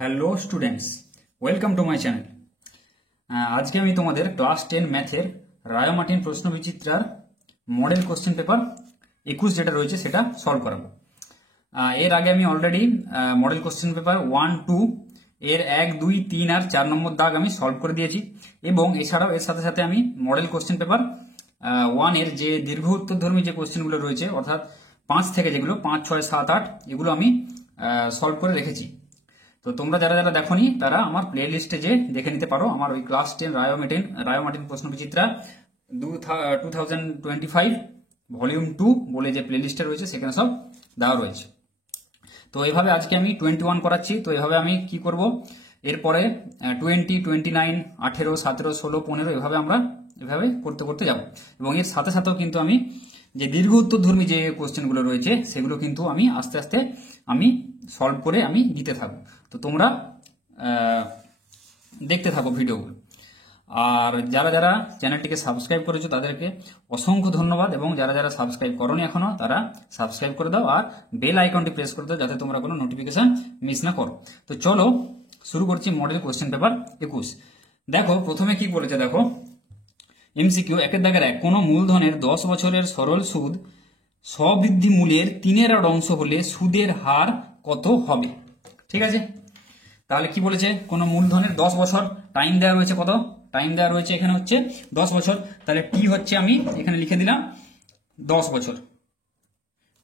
Hello students, welcome to my channel. আজকে আমি তোমাদের ক্লাস 10 ম্যাথের রায় মার্টিন প্রশ্ন বিচিত্রার মডেল কোশ্চেন পেপার 21 যেটা রয়েছে সেটা সলভ করাবো। এর আগে আমি অলরেডি মডেল কোশ্চেন পেপার 1, 2 এর 1, 2, 3 আর 4 নম্বর দাগ আমি সলভ করে দিয়েছি, এবং এছাড়াও এর সাথে সাথে আমি মডেল কোশ্চেন পেপার 1 এর যে দীর্ঘ উত্তরধর্মী যে কোশ্চেনগুলো রয়েছে, অর্থাৎ 5 থেকে যেগুলো 5, 6, 7, 8 এগুলো আমি সলভ করে রেখেছি। তো তোমরা যারা যারা দেখোনি তারা আমার প্লে লিস্টে যে দেখে নিতে পারো। আমার ওই ক্লাস 10 রায় মার্টিন প্রশ্ন বিচিত্রা 2025 ভলিউম 2 বলে যে প্লে লিস্টে রয়েছে সেখানে সব দেওয়া রয়েছে। তো এইভাবে আজকে আমি 21 করাচ্ছি। তো এইভাবে আমি কি করব, এরপরে 20, 29, 18, 17, 16, 15 এভাবে করতে করতে যাব। এবং এর সাথে সাথেও কিন্তু আমি যে দীর্ঘ উত্তরধর্মী যে কোশ্চেনগুলো রয়েছে সেগুলো কিন্তু আমি আস্তে আস্তে আমি সলভ করে আমি দিতে থাকবো। তো তোমরা দেখতে থাকো ভিডিওগুলো। আর যারা যারা চ্যানেলটিকে সাবস্ক্রাইব করেছো তাদেরকে অসংখ্য ধন্যবাদ, এবং যারা যারা সাবস্ক্রাইব করোনি এখনো তারা সাবস্ক্রাইব করে দাও আর বেল আইকনটি প্রেস করে দাও যাতে তোমরা কোনো নোটিফিকেশন মিস না করো। তো চলো শুরু করছি মডেল কোশ্চেন পেপার 21। দেখো প্রথমে কি বলেছে, দেখো এমসিকিউ 1 দাগের 1, কোনো মূলধনের 10 বছরের সরল সুদ স্ববৃদ্ধি মূলের 3/8 অংশ হলে সুদের হার কত হবে? ঠিক আছে, তাহলে কি বলেছে, কোনো মূলধনের 10 বছর টাইম দেওয়া রয়েছে, কত টাইম দেওয়া রয়েছে এখানে হচ্ছে 10 বছর। তাহলে টি হচ্ছে আমি এখানে লিখে দিলাম 10 বছর।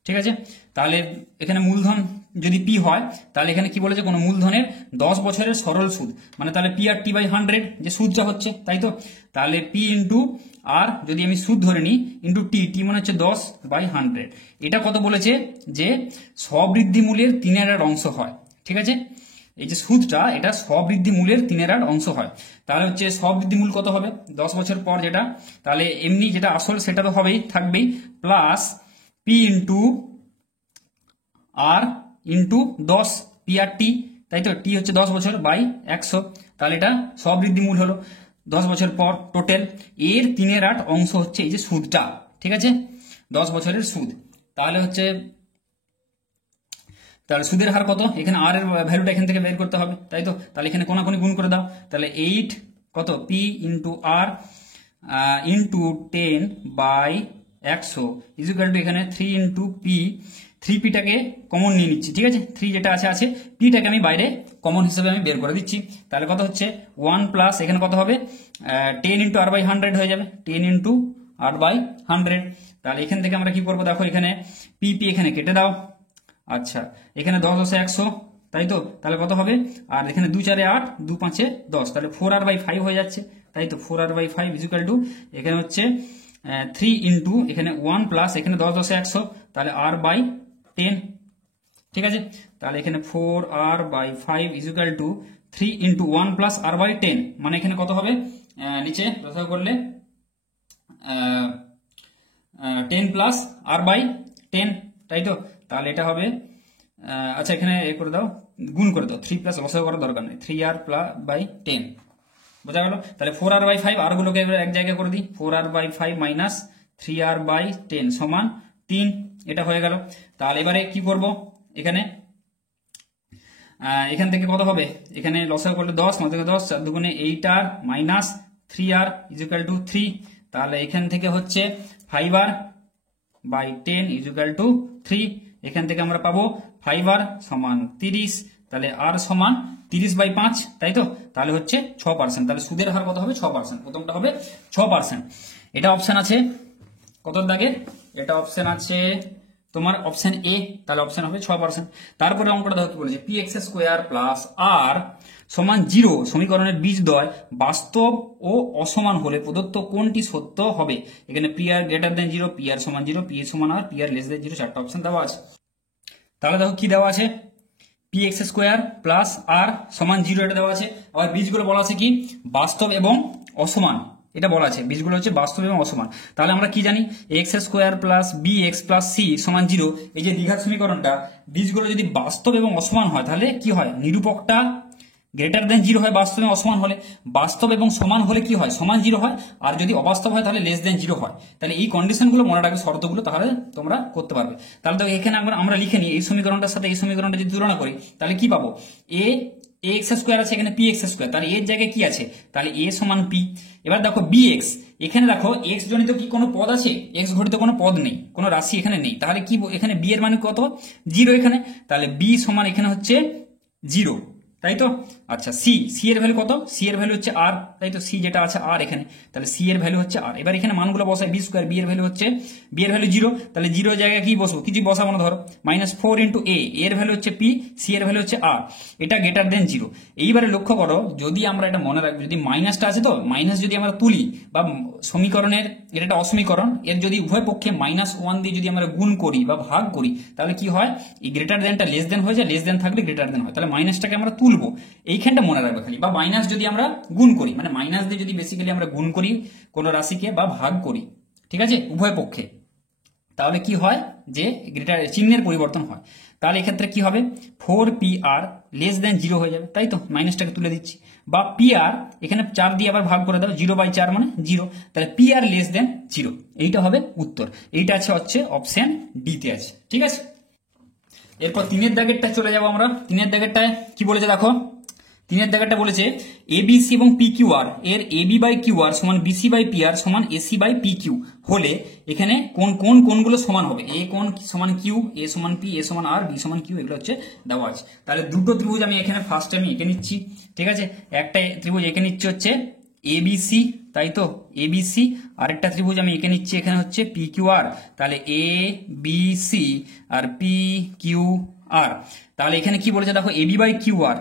ঠিক আছে, তাহলে এখানে মূলধন যদি পি হয় তাহলে এখানে কি বলেছে, কোনো মূলধনের 10 বছরের সরল সুদ, মানে তাহলে পি আর টি বাই 100 যে সুদটা হচ্ছে, তাই তো। তাহলে পি ইন্টু আর যদি আমি সুদ ধরে নিই ইন্টু টি, টি মানে হচ্ছে 10/100। এটা কত বলেছে, যে স্ববৃদ্ধি মূলের 3/8 অংশ হয়। ঠিক আছে, এই যে সুদটা এটা স্ববৃদ্ধি মূলের 3/8 অংশ হয়। তাহলে হচ্ছে স্ববৃদ্ধি মূল কত হবে 10 বছর পর যেটা, তাহলে এমনি যেটা আসল সেটা তো হবেই, থাকবেই, plus P into R into 10 P R টি, তাই তো। টি হচ্ছে 10 বছর বাই 100, তাহলে এটা স্ববৃদ্ধি মূল হলো 10 বছর পর টোটাল। এর 3/8 অংশ হচ্ছে এই যে সুদটা। ঠিক আছে, 10 বছরের সুদ। তাহলে হচ্ছে তাহলে সুদের হার কত, এখানে আর এর ভ্যালুটা এখান থেকে বের করতে হবে, তাই তো। তাহলে এখানে কোনাকুনি গুণ করে দাও, তাহলে 8 কত P into R into 10/100 equal to এখানে 3 ইন্টু পি, 3পিটাকে কমন নিয়ে নিচ্ছি। ঠিক আছে, 3 যেটা আছে পিটাকে আমি বাইরে কমন হিসেবে আমি বের করে দিচ্ছি। তাহলে কত হচ্ছে 1 প্লাস এখানে কত হবে 10 ইন্টু আর বাই 100 হয়ে যাবে, 10 ইন্টু আর বাই 100। তাহলে এখান থেকে আমরা কি করবো, দেখো এখানে পি এখানে কেটে দাও। আচ্ছা, এখানে 10 10 100, তাই তো। তাহলে কত হবে, আর এখানে 2 4 8, 2 5 10, তাহলে 4r/5 হয়ে যাচ্ছে, তাই তো। 4r/5 ইকুয়াল টু এখানে হচ্ছে 3 ইন্টু এখানে 1 প্লাস এখানে 10 10 100, তাহলে r/10। ঠিক আছে, তাহলে এখানে 4r/5 equal to 3 into 1 plus r/10, মানে এখানে কত হবে, নিচে লসাগু করলে 10 প্লাস r/10, তাই তো। তাহলে এটা হবে আচ্ছা এখানে এ করে দাও, গুণ করে দাও, 3 প্লাস লসাগু করার দরকার নেই, 3r/10 বোঝা গেল। তাহলে 4r/5 আর গুলোকে এক জায়গায় করে দিই, 4r/5 মাইনাস 3r/10 সমান 3, এটা হয়ে গেল। তাহলে এবারে কি করব, এখান থেকে কত হবে, এখানে লসাগু করলে 10, 10 4 দুগুণে 8r minus 3r equal to 3। তাহলে এখান থেকে হচ্ছে 5r/10 ইকুয়াল টু 3। এখান থেকে আমরা পাবো 5r সমান 30, তাহলে r সমান 30/5, তাই তো। তাহলে হচ্ছে 6%। তাহলে সুদের হার কত হবে 6%, প্রথমটা হবে 6%। এটা অপশন আছে কত দাগে, এটা অপশন আছে তোমার অপশন এ, তাহলে অপশন হবে 6%। তারপরে অঙ্কটা দেখো কি বলেছে, পি এক্স স্কোয়ার প্লাস আর সমান 0 সমীকরণের বীজদ্বয় বাস্তব ও অসমান হলে প্রদত্ত কোনটি সত্য হবে? এখানে P R greater than 0, P R সমান 0, পি এর সমান আর, পি আর লেস দেন 0, 4টা অপশন দেওয়া আছে। তাহলে দেখো কি দেওয়া আছে, পি এক্স স্কোয়ার প্লাস আর সমান 0 এটা দেওয়া আছে। আবার বীজগুলো বলা আছে কি বাস্তব এবং অসমান, এটা বলা আছে বীজগুলো হচ্ছে বাস্তব এবং অসমান। তাহলে আমরা কি জানি, X square plus B X plus C সমান 0, এই যে দ্বিঘাত সমীকরণটা বীজগুলো যদি বাস্তব এবং অসমান হয় তাহলে কি হয়, নিরূপকটা গ্রেটার দেন 0 হয় বাস্তব এবং অসমান হলে, বাস্তব এবং সমান হলে কি হয় সমান 0 হয়, আর যদি অবাস্তব হয় তাহলে লেস দেন 0 হয়। তাহলে এই কন্ডিশনগুলো মনে রাখবে, শর্তগুলো, তাহলে তোমরা করতে পারবে। তাহলে তো এখানে আমরা লিখে নিই এই সমীকরণটার সাথে এই সমীকরণটা যদি তুলনা করি তাহলে কি পাবো, এ এ এক্স স্কোয়ার আছে, এখানে পি এক্স স্কোয়ার, তাহলে এর জায়গায় কি আছে, তাহলে এ সমান পি। এবার দেখো বি এক্স, এখানে দেখো এক্স জনিত কি কোনো পদ আছে, এক্স ঘটিত কোনো পদ নেই, কোনো রাশি এখানে নেই, তাহলে কি এখানে বি এর মান কত, জিরো এখানে, তাহলে বি সমান এখানে হচ্ছে জিরো, তাই তো। আচ্ছা সি এর ভ্যালু কত, সি এর ভ্যালু হচ্ছে আর, তাই তো, সি যেটা আছে আর এখানে, তাহলে সি এর ভ্যালু হচ্ছে আর। এবার এখানে মানগুলো বসাই, বি স্কোয়ার, বি এর ভ্যালু হচ্ছে, বি এর ভ্যালু জিরো, তাহলে জিরো জায়গায় কি বসবো, কিছু বসাবো না, ধরো -4 ইন্টু এর ভ্যালু হচ্ছে পি, সি এর ভ্যালু হচ্ছে আর, এটা গ্রেটার দেন জিরো। এইবারে লক্ষ্য করো, যদি আমরা এটা মনে রাখবো, যদি মাইনাসটা আছে তো মাইনাস যদি আমরা তুলি বা সমীকরণের, এটা একটা অসমীকরণ, এর যদি উভয় পক্ষে -1 দিয়ে যদি আমরা গুণ করি বা ভাগ করি, তাহলে কি হয়, এই গ্রেটার দেনটা লেস দেন হয়ে যায়, লেস দেন থাকলে গ্রেটার দেন হয়, তাহলে মাইনাসটাকে আমরা তুলবো, এইখানটা মনে রাখবে খালি। বা মাইনাস যদি আমরা গুণ করি, মানে মাইনাস দিয়ে যদি বেসিক্যালি আমরা গুণ করি কোনো রাশিকে বা ভাগ করি, ঠিক আছে, উভয় পক্ষে, তাহলে কি হয় যে গ্রেটার চিহ্নের পরিবর্তন হয়, তাহলে এক্ষেত্রে কি হবে, 4pr লেস দেন জিরো হয়ে যাবে, তাই তো, মাইনাসটাকে তুলে দিচ্ছি। বা pr এখানে 4 দিয়ে আবার ভাগ করে দাও, 0/4 মানে 0, তাহলে pr লেস দেন জিরো, এইটা হবে উত্তর। এইটা হচ্ছে অপশন ডি তে আছে, ঠিক আছে। এরপর 3-এর দাগেরটা চলে যাবো আমরা। 3-এর দাগেরটায় কি বলেছে দেখো, 3-এর দাগেরটা বলেছে এবিসি এবং পিকিউআর এর এবি বাই কিউআর সমান বিসি বাই পিআর সমান এসি বাই পিকিউ হলে এখানে কোন কোন কোণগুলো সমান হবে, এ কোণ সমান কিউ, এ সমান পি, এ সমান আর, বি সমান কিউ, এগুলো হচ্ছে দেওয়া আছে। তাহলে দুটো ত্রিভুজ আমি এখানে ফার্স্ট আমি এঁকে নিচ্ছি, ঠিক আছে, একটা ত্রিভুজ এঁকে নিচ্ছে হচ্ছে এবিসি, তাই তো, এবিসি, আরেকটা ত্রিভুজ আমি এঁকে নিচ্ছি এখানে হচ্ছে পি কিউ আর, তাহলে এ বি সি আর পি কিউ আর। তাহলে এখানে কি বলেছে দেখো, AB by Q R,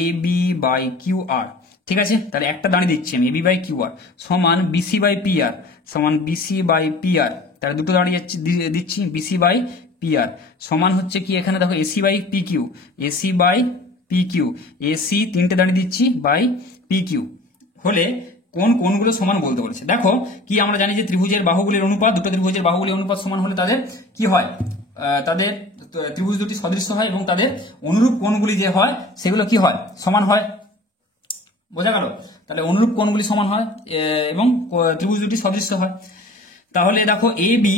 A B by Q R, ঠিক আছে, তাহলে একটা দাঁড়িয়ে দিচ্ছি আমি, এবি বাই কিউ আর সমান বিসি বাই পি আর সমান বিসি বাই পি আর, তাহলে দুটো দাঁড়িয়ে দিচ্ছি, বিসি বাই পি আর সমান হচ্ছে কি, এখানে দেখো AC by P Q, AC by P Q, AC তিনটে দাঁড়িয়ে দিচ্ছি বাই পি কিউ হলে কোন কোণগুলো সমান বলতে বলেছে। দেখো কি আমরা জানি যে ত্রিভুজের বাহুগুলির অনুপাত, দুটো ত্রিভুজের বাহুগুলির অনুপাত সমান হলে তাদের কি হয়, তাদের ত্রিভুজ দুটি সদৃশ্য হয় এবং তাদের অনুরূপ কোণগুলি যে হয় সেগুলো কি হয়, সমান হয়, বোঝা গেল। তাহলে অনুরূপ কোণগুলি সমান হয় এবং ত্রিভুজ দুটি সদৃশ্য হয়। তাহলে দেখো এ বি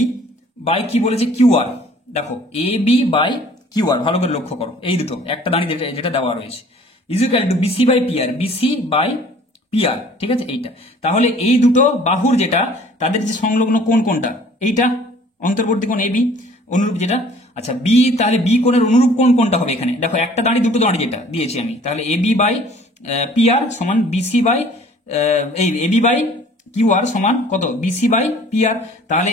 বাই কি বলেছে কিউ আর, দেখো এ বি বাই কিউ আর, ভালো করে লক্ষ্য করো, এই দুটো একটা দাঁড়িয়ে যেটা দেওয়া রয়েছে, equal to BC by P R, BC by P R, ঠিক আছে, এইটা। তাহলে এই দুটো বাহুর যেটা তাদের যে সংলগ্ন কোণ কোনটা, এইটা অন্তর্বর্তী কোণ এ বি, অনুরূপ যেটা। আচ্ছা বি, তাহলে বি কোণের অনুরূপ কোণ কোনটা হবে, এখানে দেখো একটা দাঁড়িয়ে দুটো দাঁড়িয়ে যেটা দিয়েছি আমি, তাহলে এ বি বাই পি আর সমান বিসি বাই এই এ বি বাই কিউ আর সমান কত, বিসি বাই পি আর। তাহলে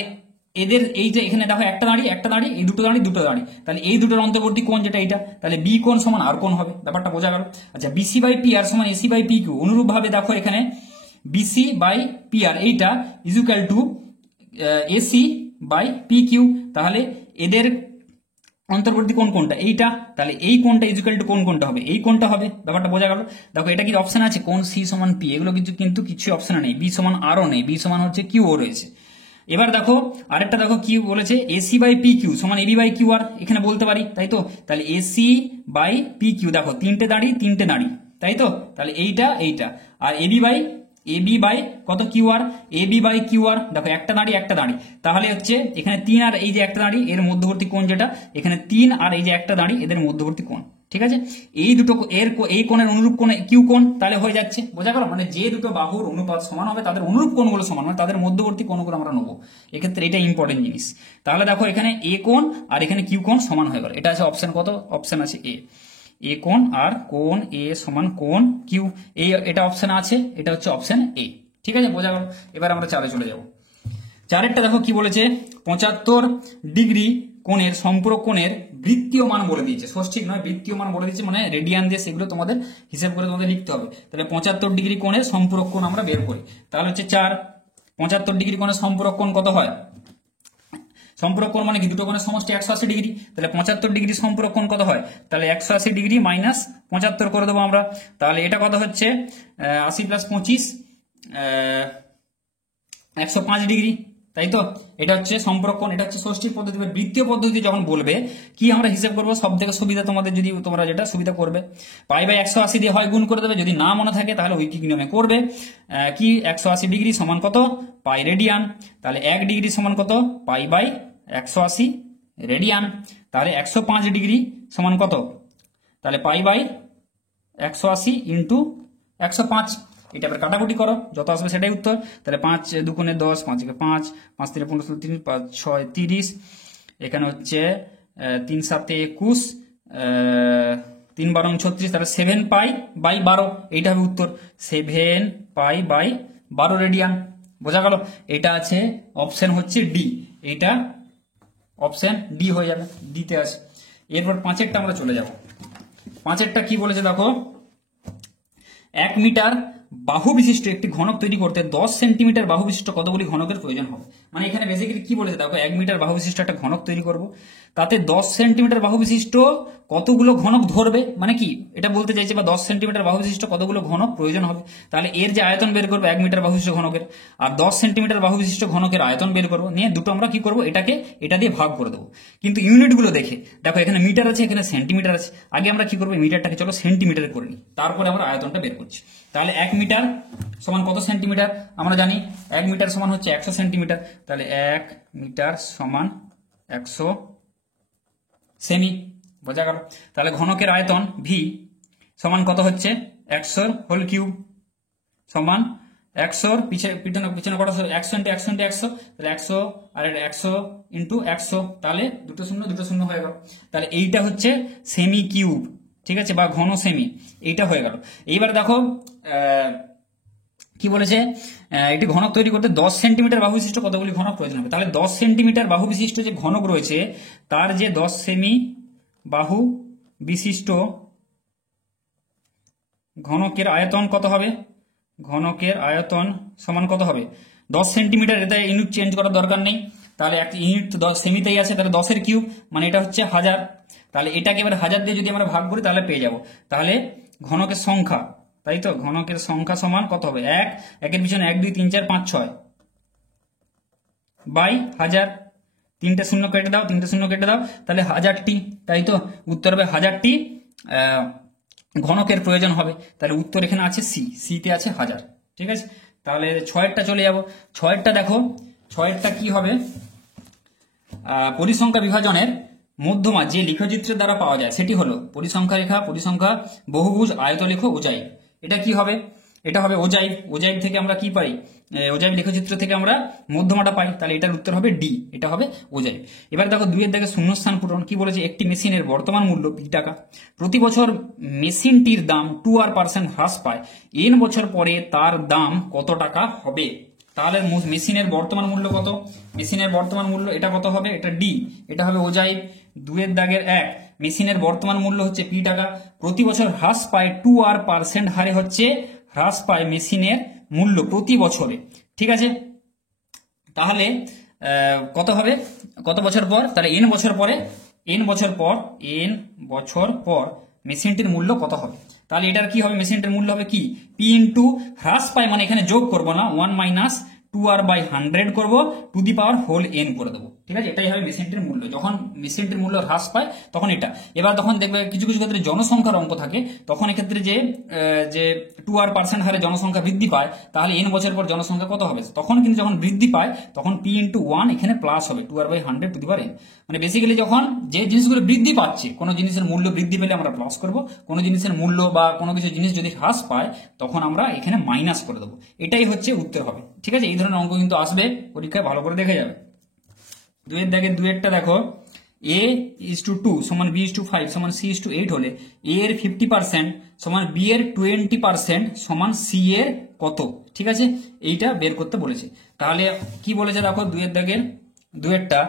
এদের এই যে এখানে দেখো একটা দাঁড়িয়ে এই দুটো দাঁড়িয়ে, তাহলে এই দুটোর অন্তর্বর্তী কোণ যেটা এইটা, তাহলে বি কোণ সমান আর কোণ হবে, ব্যাপারটা বোঝা গেল। আচ্ছা বিসি বাই পি আর সমান এসি বাই পি কিউ, অনুরূপ ভাবে দেখো এখানে বিসি বাই পি আর এইটা equal to AC by P Q, তাহলে এদের অন্তর্বর্তী কোণ কোনটা, এইটা, তাহলে এই কোণটা ইকুয়াল টু কোন কোনটা হবে, এই কোণটা হবে, ব্যাপারটা বোঝা গেল। দেখো এটা কি অপশন আছে, কোণ সি সমান পি, এগুলো কিন্তু কিছু অপশন নেই, বি সমান আরও নেই, বি সমান হচ্ছে কিউ ও রয়েছে। এবার দেখো আরেকটা দেখো কি বলেছে, এসি বাই পি কিউ সমান এবি বাই কিউ আর, এখানে বলতে পারি, তাই তো, তাহলে এসি বাই পি কিউ, দেখো তিনটে দাঁড়ি, তাই তো, তাহলে এইটা, আর এবি বাই কত Q R, AB by Q R, দেখো একটা দাঁড়ি, তাহলে হচ্ছে এখানে 3 আর এই যে একটা দাঁড়ি এর মধ্যবর্তী কোণ যেটা, এখানে 3 আর এই যে একটা দাঁড়ি এদের মধ্যবর্তী কোণ, ঠিক আছে, এই দুটো এই কোণের অনুরূপ কোণ কিউ কোণ, তাহলে হয়ে যাচ্ছে, বোঝা গেল। মানে যে দুটো বাহুর অনুপাত সমান হবে তাদের অনুরূপ কোণগুলো সমান, মানে তাদের মধ্যবর্তী কোণগুলো আমরা নেবো, এক্ষেত্রে এটা ইম্পর্টেন্ট জিনিস। তাহলে দেখো এখানে এ কোণ আর এখানে কিউ কোণ সমান হয়ে গেল, এটা আছে অপশন কত, অপশন আছে এ কোণ আর কোণ এ সমান কোণ কিউ, এটা অপশন আছে, এটা হচ্ছে অপশন এ, ঠিক আছে, বোঝা গেল। এবার আমরা চারে চলে যাব। চারেরটা দেখো কি বলেছে, 75 ডিগ্রি কোণের সম্পূরক কোণের বৃত্তীয় মান বলে দিয়েছে, ষষ্ঠিক নয় বৃত্তীয় মান বলে দিয়েছে, মানে রেডিয়ান দিয়ে সেগুলো তোমাদের হিসাব করে তোমাদের লিখতে হবে। তাহলে 75 ডিগ্রি কোণের সম্পূরক কোণ আমরা বের করি, তাহলে হচ্ছে 4, 75 ডিগ্রি কোণের সম্পূরক কোণ কত হয়, সম্পূরক কোণ মানে কি, দুটো কোণের সমষ্টি 180 ডিগ্রি, তাহলে 75 ডিগ্রি সম্পূরক কোণ কত হয়, তাহলে 180 ডিগ্রি মাইনাস 75 করে দেবো আমরা, তাহলে এটা কত হচ্ছে 80 প্লাস 25 105 ডিগ্রি, তাই তো, এটা হচ্ছে সম্পূরক কোণ, এটা হচ্ছে ষষ্ঠীর পদ্ধতি। বৃত্তীয় পদ্ধতি যখন বলবে কি আমরা হিসাব করবো, সব থেকে সুবিধা তোমাদের, যদি তোমরা যেটা সুবিধা করবে, পাই বাই 180 দিয়ে হয় গুণ করে দেবে, যদি না মনে থাকে তাহলে ঐকিক নিয়মে করবে, কি 180 ডিগ্রি সমান কত, পাই রেডিয়ান, তাহলে 1 ডিগ্রি সমান কত, পাই বাই 180 রেডিয়ান, তাহলে 105 ডিগ্রি সমান কত, তাহলে পাই বাই 180 ইন্টু 105, এটা এবার কাটাকুটি করো, যত আসবে সেটাই উত্তর। তাহলে 5 দুগুণে 10, 5 × 5, 5 × 3 = 30, 5 × 6 = 30, এখানে হচ্ছে 3 × 7 = 21, 3 × 12 = 36, তাহলে 7 π/12, এইটা হবে উত্তর। 7 π/12 রেডিয়ান। বোঝা গেল? এটা আছে অপশন হচ্ছে ডি, এইটা অপশন ডি হয়ে যাবে, ডিতে আছে। এরপর 5এরটা আমরা চলে যাব। 5এরটা কি বলেছে দেখো, 1 মিটার বাহু বিশিষ্ট একটি ঘনক তৈরি করতে 10 সেন্টিমিটার বাহু বিশিষ্ট কতগুলি ঘনকের প্রয়োজন হবে। মানে এখানে বেসিক্যালি কি বলেছে দেখো, 1 মিটার বাহু বিশিষ্ট একটা ঘনক তৈরি করব, তাতে 10 সেন্টিমিটার বাহু বিশিষ্ট কতগুলো ঘনক ধরবে, মানে কি এটা বলতে চাইছে, বা 10 সেন্টিমিটার বাহু বিশিষ্ট কতগুলো ঘনক প্রয়োজন হবে। তাহলে এর যে আয়তন বের করবো 1 মিটার বাহু বিশিষ্ট ঘনকের, আর 10 সেন্টিমিটার বাহু বিশিষ্ট ঘনকের আয়তন বের করবো, নিয়ে দুটো আমরা কি করবো, এটাকে এটা দিয়ে ভাগ করে দেবো। কিন্তু ইউনিটগুলো দেখে দেখো, এখানে মিটার আছে, এখানে সেন্টিমিটার আছে, আগে আমরা কি করবো, মিটারটাকে চলো সেন্টিমিটারে করে নিই, তারপরে আমরা আয়তনটা বের করছি। তাহলে 1 মিটার সমান কত সেন্টিমিটার, আমরা জানি 1 মিটার সমান হচ্ছে 100 সেন্টিমিটার, তাহলে 1 মিটার সমান 100 সেমি। বোঝা গেল? তাহলে ঘনকের আয়তন ভি সমান কত হচ্ছে, 100 সমান 100 পিছনে কত, 100 × 100 × 100, তাহলে 100 আর 100 × 100, তাহলে দুটো শূন্য হয়ে গেল। তাহলে এইটা হচ্ছে সেমি কিউব, ঠিক আছে, বা ঘন সেমি, এইটা হয়ে গেল। এইবার দেখো কি বলেছে, একটি ঘনক তৈরি করতে 10 সেন্টিমিটার বাহু বিশিষ্ট কতগুলি ঘনক প্রয়োজন হবে। তাহলে 10 সেন্টিমিটার বাহু বিশিষ্ট যে ঘনক রয়েছে, তার যে 10 সেমি বাহু বিশিষ্ট ঘনকের আয়তন কত হবে, ঘনকের আয়তন সমান কত হবে, 10 সেন্টিমিটার, এটা ইউনিট চেঞ্জ করার দরকার নেই। তাহলে একটা ইউনিট 10 সেমিতেই আছে, তাহলে 10 এর কিউব, মানে এটা হচ্ছে 1000। তাহলে এটাকে এবার 1000 দিয়ে যদি আমরা ভাগ করি তাহলে পেয়ে যাব। তাহলে ঘনকের সংখ্যা, তাই তো, ঘনকের সংখ্যা সমান কত হবে, 1, 1 এর পিছনে 1, 2, 3, 4, 5, 6 বাই 1000, 3টে শূন্য কেটে দাও, তাহলে 1000টি, তাই তো, উত্তর হবে 1000টি ঘনকের প্রয়োজন হবে। তাহলে উত্তর এখানে আছে সিতে আছে 1000, ঠিক আছে। তাহলে 6এরটা চলে যাব। 6এরটা দেখো, 6এরটা কি হবে, পরিসংখ্যা বিভাজনের মধ্যমা যে লিখচিত্রের দ্বারা পাওয়া যায় সেটি হলো পরিসংখ্যা রেখা, পরিসংখ্যা বহুভুজ, আয়তলেখ, ওজাইব। এটা কি হবে, এটা হবে ওজাইব। ওজাইব থেকে আমরা কি পাই, ওজাইব লেখচিত্র থেকে আমরা মধ্যমাটা পাই, তাহলে এটার উত্তর হবে ডি, এটা হবে ওজাইব। এবার দেখো 2-এর দাগে শূন্যস্থান পূরণ। কি বলেছে, একটি মেশিনের বর্তমান মূল্য p টাকা, প্রতি বছর মেশিনটির দাম 2% হ্রাস পায়, n বছর পরে তার দাম কত টাকা হবে। তাহলে মেশিনের বর্তমান মূল্য কত, মেশিনের বর্তমান মূল্য এটা কত হবে, এটা ডি, এটা হবে ওজাইব। 2-এর দাগের 1, মেশিনের বর্তমান মূল্য হচ্ছে p টাকা, প্রতি বছর হ্রাস পায় 2% হারে হচ্ছে হ্রাস পায় মেশিনের মূল্য প্রতি বছরে, ঠিক আছে। তাহলে কত হবে, কত বছর পর, তাহলে n বছর পর মেশিনটির মূল্য কত হবে। তাহলে এটার কি হবে, মেশিনটির মূল্য হবে কি, p ইন্টু হ্রাস পায়, মানে এখানে যোগ করব না, 1 - 2r/100 করব, to the power whole n করে দেবো, ঠিক আছে। এটাই হবে মেশিনটির মূল্য, যখন মেশিনটির মূল্য হ্রাস পায় তখন এটা। এবার তখন দেখবে কিছু কিছু ক্ষেত্রে জনসংখ্যার অঙ্ক থাকে, তখন এক্ষেত্রে যে 2% হারে জনসংখ্যা বৃদ্ধি পায়, তাহলে n বছর পর জনসংখ্যা কত হবে, তখন কিন্তু যখন বৃদ্ধি পায় তখন p ইন্টু 1 এখানে প্লাস হবে 2r/100 two the power n। মানে বেসিক্যালি যখন যে জিনিসগুলো বৃদ্ধি পাচ্ছে, কোনো জিনিসের মূল্য বৃদ্ধি পেলে আমরা প্লাস করব, কোনো জিনিসের মূল্য বা কোনো কিছু জিনিস যদি হ্রাস পায় তখন আমরা এখানে মাইনাস করে দেবো, এটাই হচ্ছে উত্তর হবে, ঠিক আছে। এই ধরনের অঙ্ক কিন্তু আসবে পরীক্ষায়, ভালো করে দেখে যাবে। 2-এর দাগের 2-এরটা দেখো, a:2 সমান b:5 সমান c:8 হলে a এর 50% সমান b এর 20% সমান c এর কত, ঠিক আছে, এইটা বের করতে বলেছে। তাহলে কি বলেছে দেখো, 2-এর দাগের 2-এরটা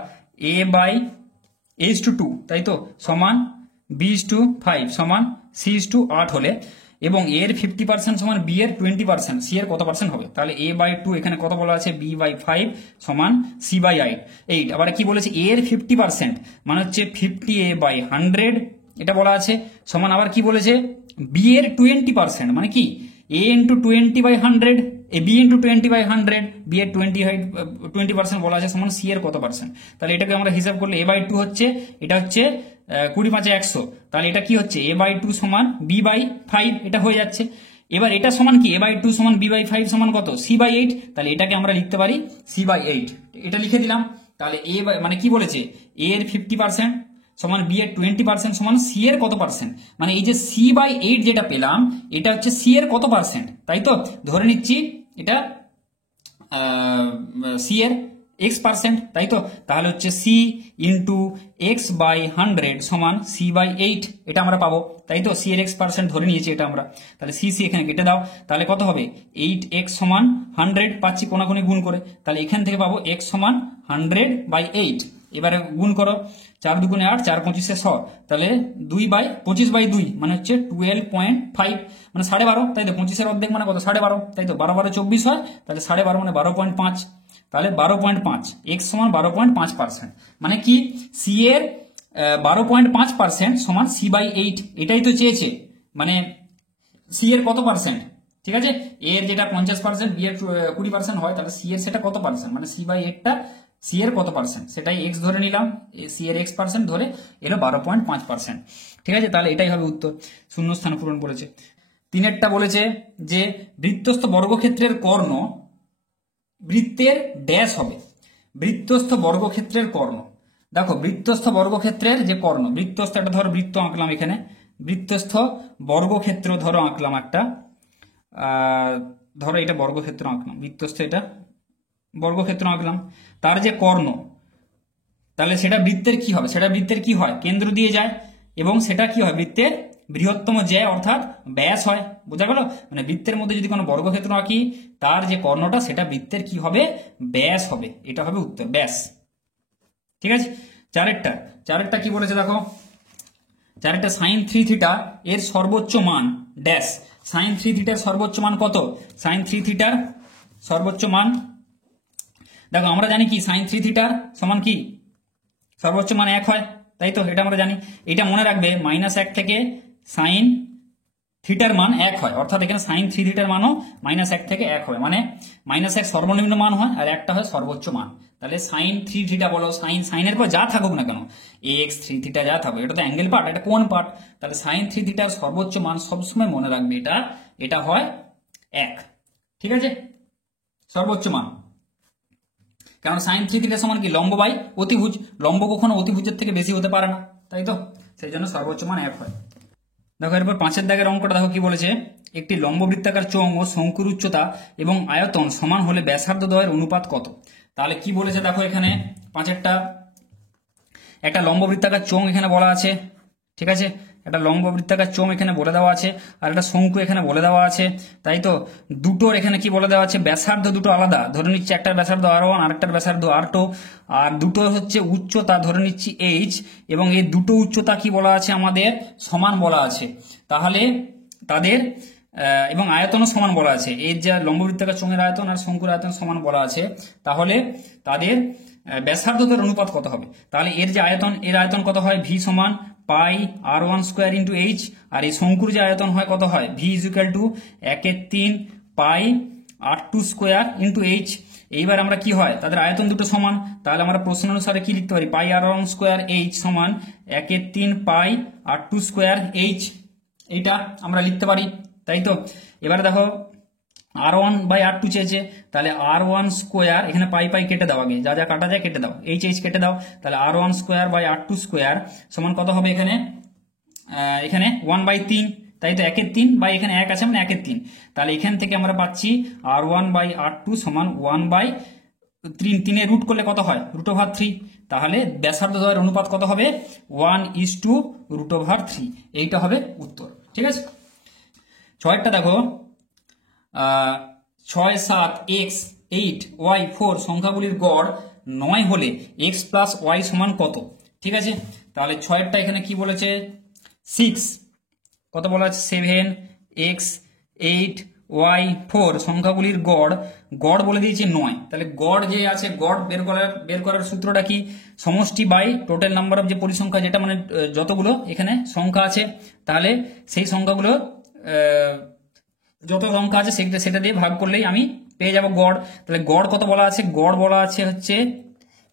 a/2, তাই তো, সমান b:5 সমান c:8 হলে এবং a এর 50% সমান b এর 20%, c এর কত পার্সেন্ট হবে। তাহলে a/2 এখানে কত বলা আছে, b/5 সমান c/8। আবার কি বলেছে, a এর 50% মানে হচ্ছে 50a/100, এটা বলা আছে, সমান আবার কি বলেছে, b এর 20% মানে কি a into 20/100, b into 20/100, b এর 20% বলা আছে, সমান c এর কত পার্সেন্ট। তাহলে এটাকে আমরা হিসাব করলে a/2 হচ্ছে, এটা হচ্ছে 20×5=100, তাহলে এটা কি হচ্ছে, a/2 সমান b/5, এটা হয়ে যাচ্ছে। এবার এটা সমান কি, a/2 সমান b/5 সমান কত, c/8, তাহলে এটাকে আমরা লিখতে পারি c/8, এটা লিখে দিলাম। তাহলে মানে কি বলেছে, a এর 50% সমান বি এর 20% সমান সি এর কত পার্সেন্ট, মানে এই যে সি বাই 8 যেটা পেলাম এটা হচ্ছে সি এর কত পার্সেন্ট, তাই তো ধরে নিচ্ছি এটা সি এর এক্স পার্সেন্ট, তাই তো তাহলে হচ্ছে সি ইন্টু এক্স বাই 100 সমান সি বাই 8, এটা আমরা পাবো, তাই তো সি এর এক্স পার্সেন্ট ধরে নিয়েছি এটা আমরা, তাহলে সি এখানে কেটে দাও, তাহলে কত হবে 8x সমান 100 পাচ্ছি কোনাকুনি গুণ করে, তাহলে এখান থেকে পাবো x সমান 100/8, এবারে গুণ করো 4 দুগুণে 8, 4 পঁচিশে 100, তাহলে 25/2 মানে হচ্ছে 12.5 মানে 12.5, তাই তো 25-এর অর্ধেক মানে কত 12.5, তাই তো 12 12 24 হয়, তাহলে 12.5 মানে 12.5, তাহলে 12.5 এক্স সমান 12.5%, মানে কি সি এর 12.5% সমান সি বাই 8, এটাই তো চেয়েছে, মানে সি এর কত পার্সেন্ট, ঠিক আছে এর যেটা 50% বি এর 20% হয়, তাহলে সি এর সেটা কত পার্সেন্ট, মানে সি বাই 8টা সি এর কত পার্সেন্ট সেটাই এক্স ধরে নিলাম, সি এর এক্স পার্সেন্ট ধরে এলো 12.5%, ঠিক আছে তাহলে এটাই হবে উত্তর, শূন্যস্থান পূরণ করেছে। 3-এরটা বলেছে যে বৃত্তস্থ বর্গক্ষেত্রের কর্ণ বৃত্তের ড্যাশ হবে, বৃত্তস্থ বর্গক্ষেত্রের কর্ণ, দেখো বৃত্তস্থ বর্গক্ষেত্রের যে কর্ণ, বৃত্তস্থ একটা ধরো বৃত্ত আঁকলাম এখানে, বৃত্তস্থ বর্গক্ষেত্র ধরো আঁকলাম একটা, ধরো এটা বর্গক্ষেত্র আঁকলাম, বৃত্তস্থ এটা বর্গক্ষেত্র আঁকলাম, তার যে কর্ণ, তাহলে সেটা বৃত্তের কি হবে, সেটা বৃত্তের কি হয় কেন্দ্র দিয়ে যায়, এবং সেটা কি হয় বৃত্তের বৃহত্তম জ্যা অর্থাৎ ব্যাস হয়, বোঝা গেল, মানে বৃত্তের মধ্যে যদি কোনো বর্গক্ষেত্র আঁকি তার যে কর্ণটা সেটা বৃত্তের কি হবে ব্যাস হবে, এটা হবে উত্তর ব্যাস, ঠিক আছে। 4-এরটা কি বলেছে দেখো, 4-এরটা sin 3 থিটা এর সর্বোচ্চ মান ড্যাশ, sin 3 থিটার সর্বোচ্চ মান কত, sin 3 থিটার সর্বোচ্চ মান দেখো আমরা জানি কি sin 3 থিটার সমান কি সর্বোচ্চ মান 1 হয়, তাই তো এটা আমরা জানি, এটা মনে রাখবে -1 থেকে sin থিটার মান 1 হয়, অর্থাৎ এখানে sin 3 থিটার মানও -1 থেকে 1 হয়, মানে -1 সর্বনিম্ন মান হয় আর একটা হয় সর্বোচ্চ মান, তাহলে sin 3 থিটা বলো sin এর পর যা থাকুক না কেন x 3 থিটা যা থাকুক, এটা তো অ্যাঙ্গেল পার্ট, এটা কোণ পার্ট, তাহলে sin 3 থিটার সর্বোচ্চ মান সবসময় মনে রাখবে এটা হয় 1, ঠিক আছে সর্বোচ্চ মান, কারণ sin 3 থিটা সমান কি লম্ব বাই অতিভুজ, লম্ব কখনো অতিভুজের থেকে বেশি হতে পারে না, তাই তো সেই জন্য সর্বোচ্চ মান 1 হয়। দেখো এরপর 5-এর দাগের অঙ্কটা দেখো কি বলেছে, একটি লম্ব বৃত্তাকার চোঙ ও শঙ্কুর উচ্চতা এবং আয়তন সমান হলে ব্যাসার্ধ দ্বয়ের অনুপাত কত, তাহলে কি বলেছে দেখো এখানে 5-এরটা, একটা লম্ব বৃত্তাকার চোঙ এখানে বলা আছে, ঠিক আছে একটা লম্ব বৃত্তাকার চোঙ এখানে বলে দেওয়া আছে, আর একটা শঙ্কু এখানে বলে দেওয়া আছে, তাই তো দুটোর এখানে কি বলে দেওয়া আছে ব্যাসার্ধ দুটো আলাদা, ধরে নিচ্ছি একটার ব্যাসার্ধ R1 আরেকটার ব্যাসার্ধ R2, আর দুটো হচ্ছে উচ্চতা ধরে নিচ্ছি h, এবং এই দুটো উচ্চতা কি বলা আছে আমাদের সমান বলা আছে, তাহলে তাদের এবং আয়তনও সমান বলা আছে, এর যা লম্ব বৃত্তাকার চোঙের আয়তন আর শঙ্কুর আয়তন সমান বলা আছে, তাহলে তাদের ব্যাসার্ধদের অনুপাত কত হবে, তাহলে এর যে আয়তন এর আয়তন কত হয় v সমান পাই r1 স্কোয়ার ইন্টু এইচ, আর এই শঙ্কুর যে আয়তন হয় কত হয় v is equal to 1/3 pi r2 square into H. এইবার আমরা কি হয় তাদের আয়তন দুটো সমান, তাহলে আমরা প্রশ্ন অনুসারে কি লিখতে পারি পাই r1 স্কোয়ার এইচ সমান 1/3 পাই r2 স্কোয়ার এইচ, এইটা আমরা লিখতে পারি, তাই তো এবারে দেখো r1/r2 চেয়েছে, তাহলে r1 স্কোয়ার এখানে পাই পাই কেটে দাও, আগে যা যা কাটা যায় কেটে দাও, এইচ কেটে দাও, তাহলে r1 square by r2 square সমান কত হবে এখানে এখানে 1/3, তাই তো 1/3 বাই এখানে 1 আছে মানে 1/3, তাহলে এখান থেকে আমরা পাচ্ছি r1/r2 সমান 1/3, 3 রুট করলে কত হয় √3, তাহলে ব্যাসার্ধ দ্বয়ের অনুপাত কত হবে 1:√3, এইটা হবে উত্তর, ঠিক আছে। 6-এরটা দেখো 6 7 x 8 y 4 সংখ্যাগুলির গড় 9 হলে x প্লাস y সমান কত, ঠিক আছে তাহলে 6-এরটা এখানে কি বলেছে 6, কত বলা আছে 7 x 8 y 4 সংখ্যাগুলির গড় বলে দিয়েছে 9, তাহলে গড় যে আছে গড় বের করার সূত্রটা কি সমষ্টি বাই টোটাল নাম্বার অফ যে পরিসংখ্যা, যেটা মানে যতগুলো এখানে সংখ্যা আছে, তাহলে সেই সংখ্যাগুলো যত সংখ্যা আছে সেটা দিয়ে ভাগ করলেই আমি পেয়ে যাব গড়, তাহলে গড় কত বলা আছে গড় বলা আছে হচ্ছে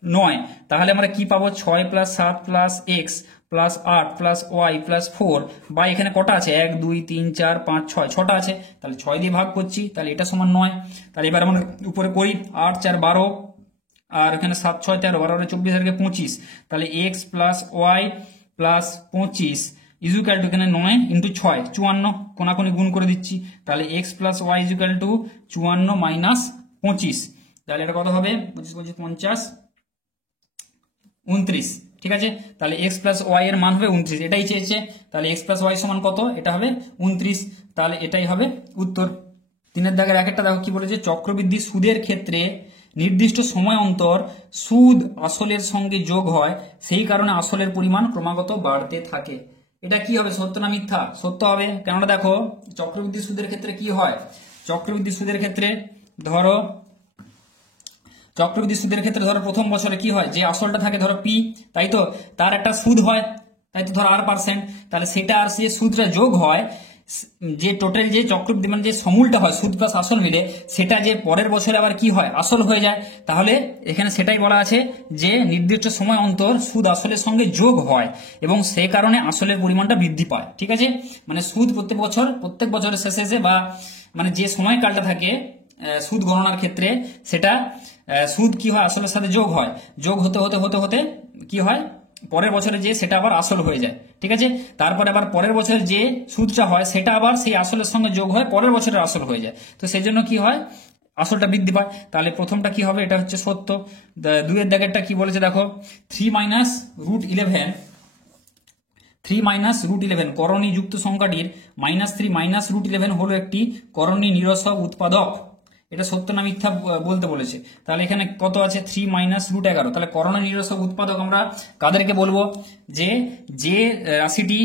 9, তাহলে আমরা কি পাবো 6 plus 7 plus X plus 8 plus Y plus 4 বা এখানে কটা আছে 1 2 3 4 5 6 ছটা আছে, তাহলে 6 দিয়ে ভাগ করছি, তাহলে এটা সমান 9, তাহলে এবার আমরা উপরে করি 8 4 12 আর এখানে 7 6 13 12 24 আর 25, তাহলে X plus Y plus 25 equal to এখানে 9 ইন্টু 6 54, কোনাকুনি গুণ করে দিচ্ছি, তাহলে X plus Y equal to 54 minus 25, তাহলে এটা কত হবে 25 25 50 29, ঠিক আছে। তাহলে এক্স প্লাস ওয়াই এর মান হবে 29, এটাই চেয়েছে, তাহলে এক্স প্লাস ওয়াই সমান কত, এটা হবে 29, তাহলে এটাই হবে উত্তর। 3 দাগের একটা দেখো কি বলেছে, চক্রবৃদ্ধি সুদের ক্ষেত্রে নির্দিষ্ট সময় অন্তর সুদ আসলের সঙ্গে যোগ হয়, সেই কারণে আসলের পরিমাণ ক্রমাগত বাড়তে থাকে। এটা কি হবে, সত্য না মিথ্যা? সত্য হবে, কেননা দেখো চক্রবৃদ্ধি সুদের ক্ষেত্রে কি হয়, চক্রবৃদ্ধি সুদের ক্ষেত্রে ধরো ধরো প্রথম বছরে কি হয়, যে আসলটা থাকে ধরো পি, তাই তো, তার একটা সুদ হয়, তাই তো, ধরো R%, তাহলে সেটা আর সে সুদটা যোগ হয়, যে টোটাল যে চক্রবৃদ্ধি মানে যে সমূলটা হয় সুদ প্লাস আসল মিলে, সেটা যে পরের বছরে আবার কি হয়, আসল হয়ে যায়। তাহলে এখানে সেটাই বলা আছে যে নির্দিষ্ট সময় অন্তর সুদ আসলের সঙ্গে যোগ হয় এবং সে কারণে আসলের পরিমাণটা বৃদ্ধি পায়, ঠিক আছে। মানে সুদ প্রত্যেক বছরের শেষে বা মানে যে সময়কালটা থাকে সুদ গণনার ক্ষেত্রে, সেটা সুদ কি হয়, আসলের সাথে যোগ হয়, যোগ হতে হতে হতে হতে কি হয়, পরের বছরে যে সেটা আবার আসল হয়ে যায়, ঠিক আছে। তারপরে আবার পরের বছরের যে সুদটা হয় সেটা আবার সেই আসলের সঙ্গে যোগ হয়, পরের বছরের আসল হয়ে যায়, তো সেই জন্য কি হয়, আসলটা বৃদ্ধি পায়। তাহলে প্রথমটা কি হবে, এটা হচ্ছে সত্য। 2 দাগেরটা কি বলেছে দেখো, 3 মাইনাস রুট 11 করণী যুক্ত সংখ্যাটির -3 মাইনাস রুট 11 হলো একটি করণী নিরসক উৎপাদক। এটা সত্য না মিথ্যা বলতে বলেছে। তাহলে এখানে কত আছে, 3 মাইনাস রুট 11, তাহলে করণী নিরসক উৎপাদক আমরা কাদেরকে বলবো, যে রাশিটি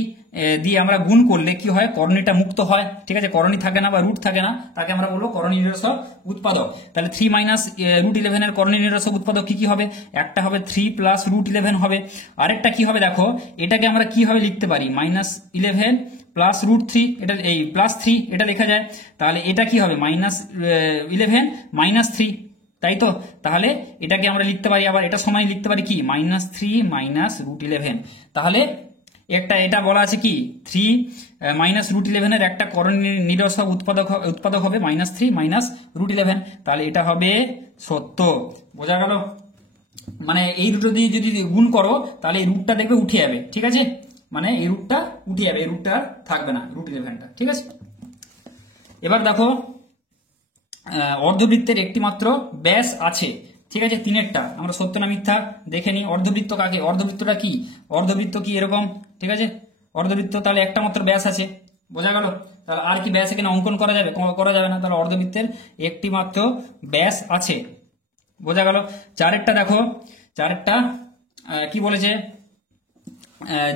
দিয়ে আমরা গুণ করলে কি হয়, করণীটা মুক্ত হয়, ঠিক আছে, করণী থাকে না বা রুট থাকে না, তাকে আমরা বলবো করণী নিরসক উৎপাদক। তাহলে 3 মাইনাস রুট 11 এর করণী নিরসক উৎপাদক কি কি হবে, একটা হবে 3 প্লাস রুট 11 হবে, আরেকটা কি হবে দেখো, এটাকে আমরা কিভাবে লিখতে পারি, -11 প্লাস রুট 3, এটা এই প্লাস 3 এটা লেখা যায়, তাহলে এটা কি হবে -11 মাইনাস 3, তাই তো। তাহলে এটাকে আমরা লিখতে পারি, আবার এটা সমান লিখতে পারি কি -3 মাইনাস রুট 11, তাহলে এটা বলা আছে কি 3 মাইনাস রুট 11 এর একটা করণী নিরসক উৎপাদক হবে -3 মাইনাস রুট 11, তাহলে এটা হবে সত্য। বোঝা গেল, মানে এই দুটো দিয়ে যদি গুণ করো তাহলে এই রুটটা দেখবে উঠে যাবে, ঠিক আছে, মানে এই রুটটা উঠে যাবে, এই রুটটা থাকবে না, রুট 11টা, ঠিক আছে। এবার দেখো অর্ধবৃত্তের একটি মাত্র ব্যাস আছে, ঠিক আছে, 3টা আমরা সত্য না মিথ্যা দেখে নিই। অর্ধবৃত্ত কাকে, অর্ধবৃত্তটা কি, অর্ধবৃত্ত কি এরকম, ঠিক আছে, অর্ধবৃত্ত তাহলে একটা মাত্র ব্যাস আছে, বোঝা গেল। তাহলে আর কি ব্যাস এখানে অঙ্কন করা যাবে, করা যাবে না, তাহলে অর্ধবৃত্তের একটি মাত্র ব্যাস আছে, বোঝা গেল। 4টা দেখো, 4টা কি বলেছে,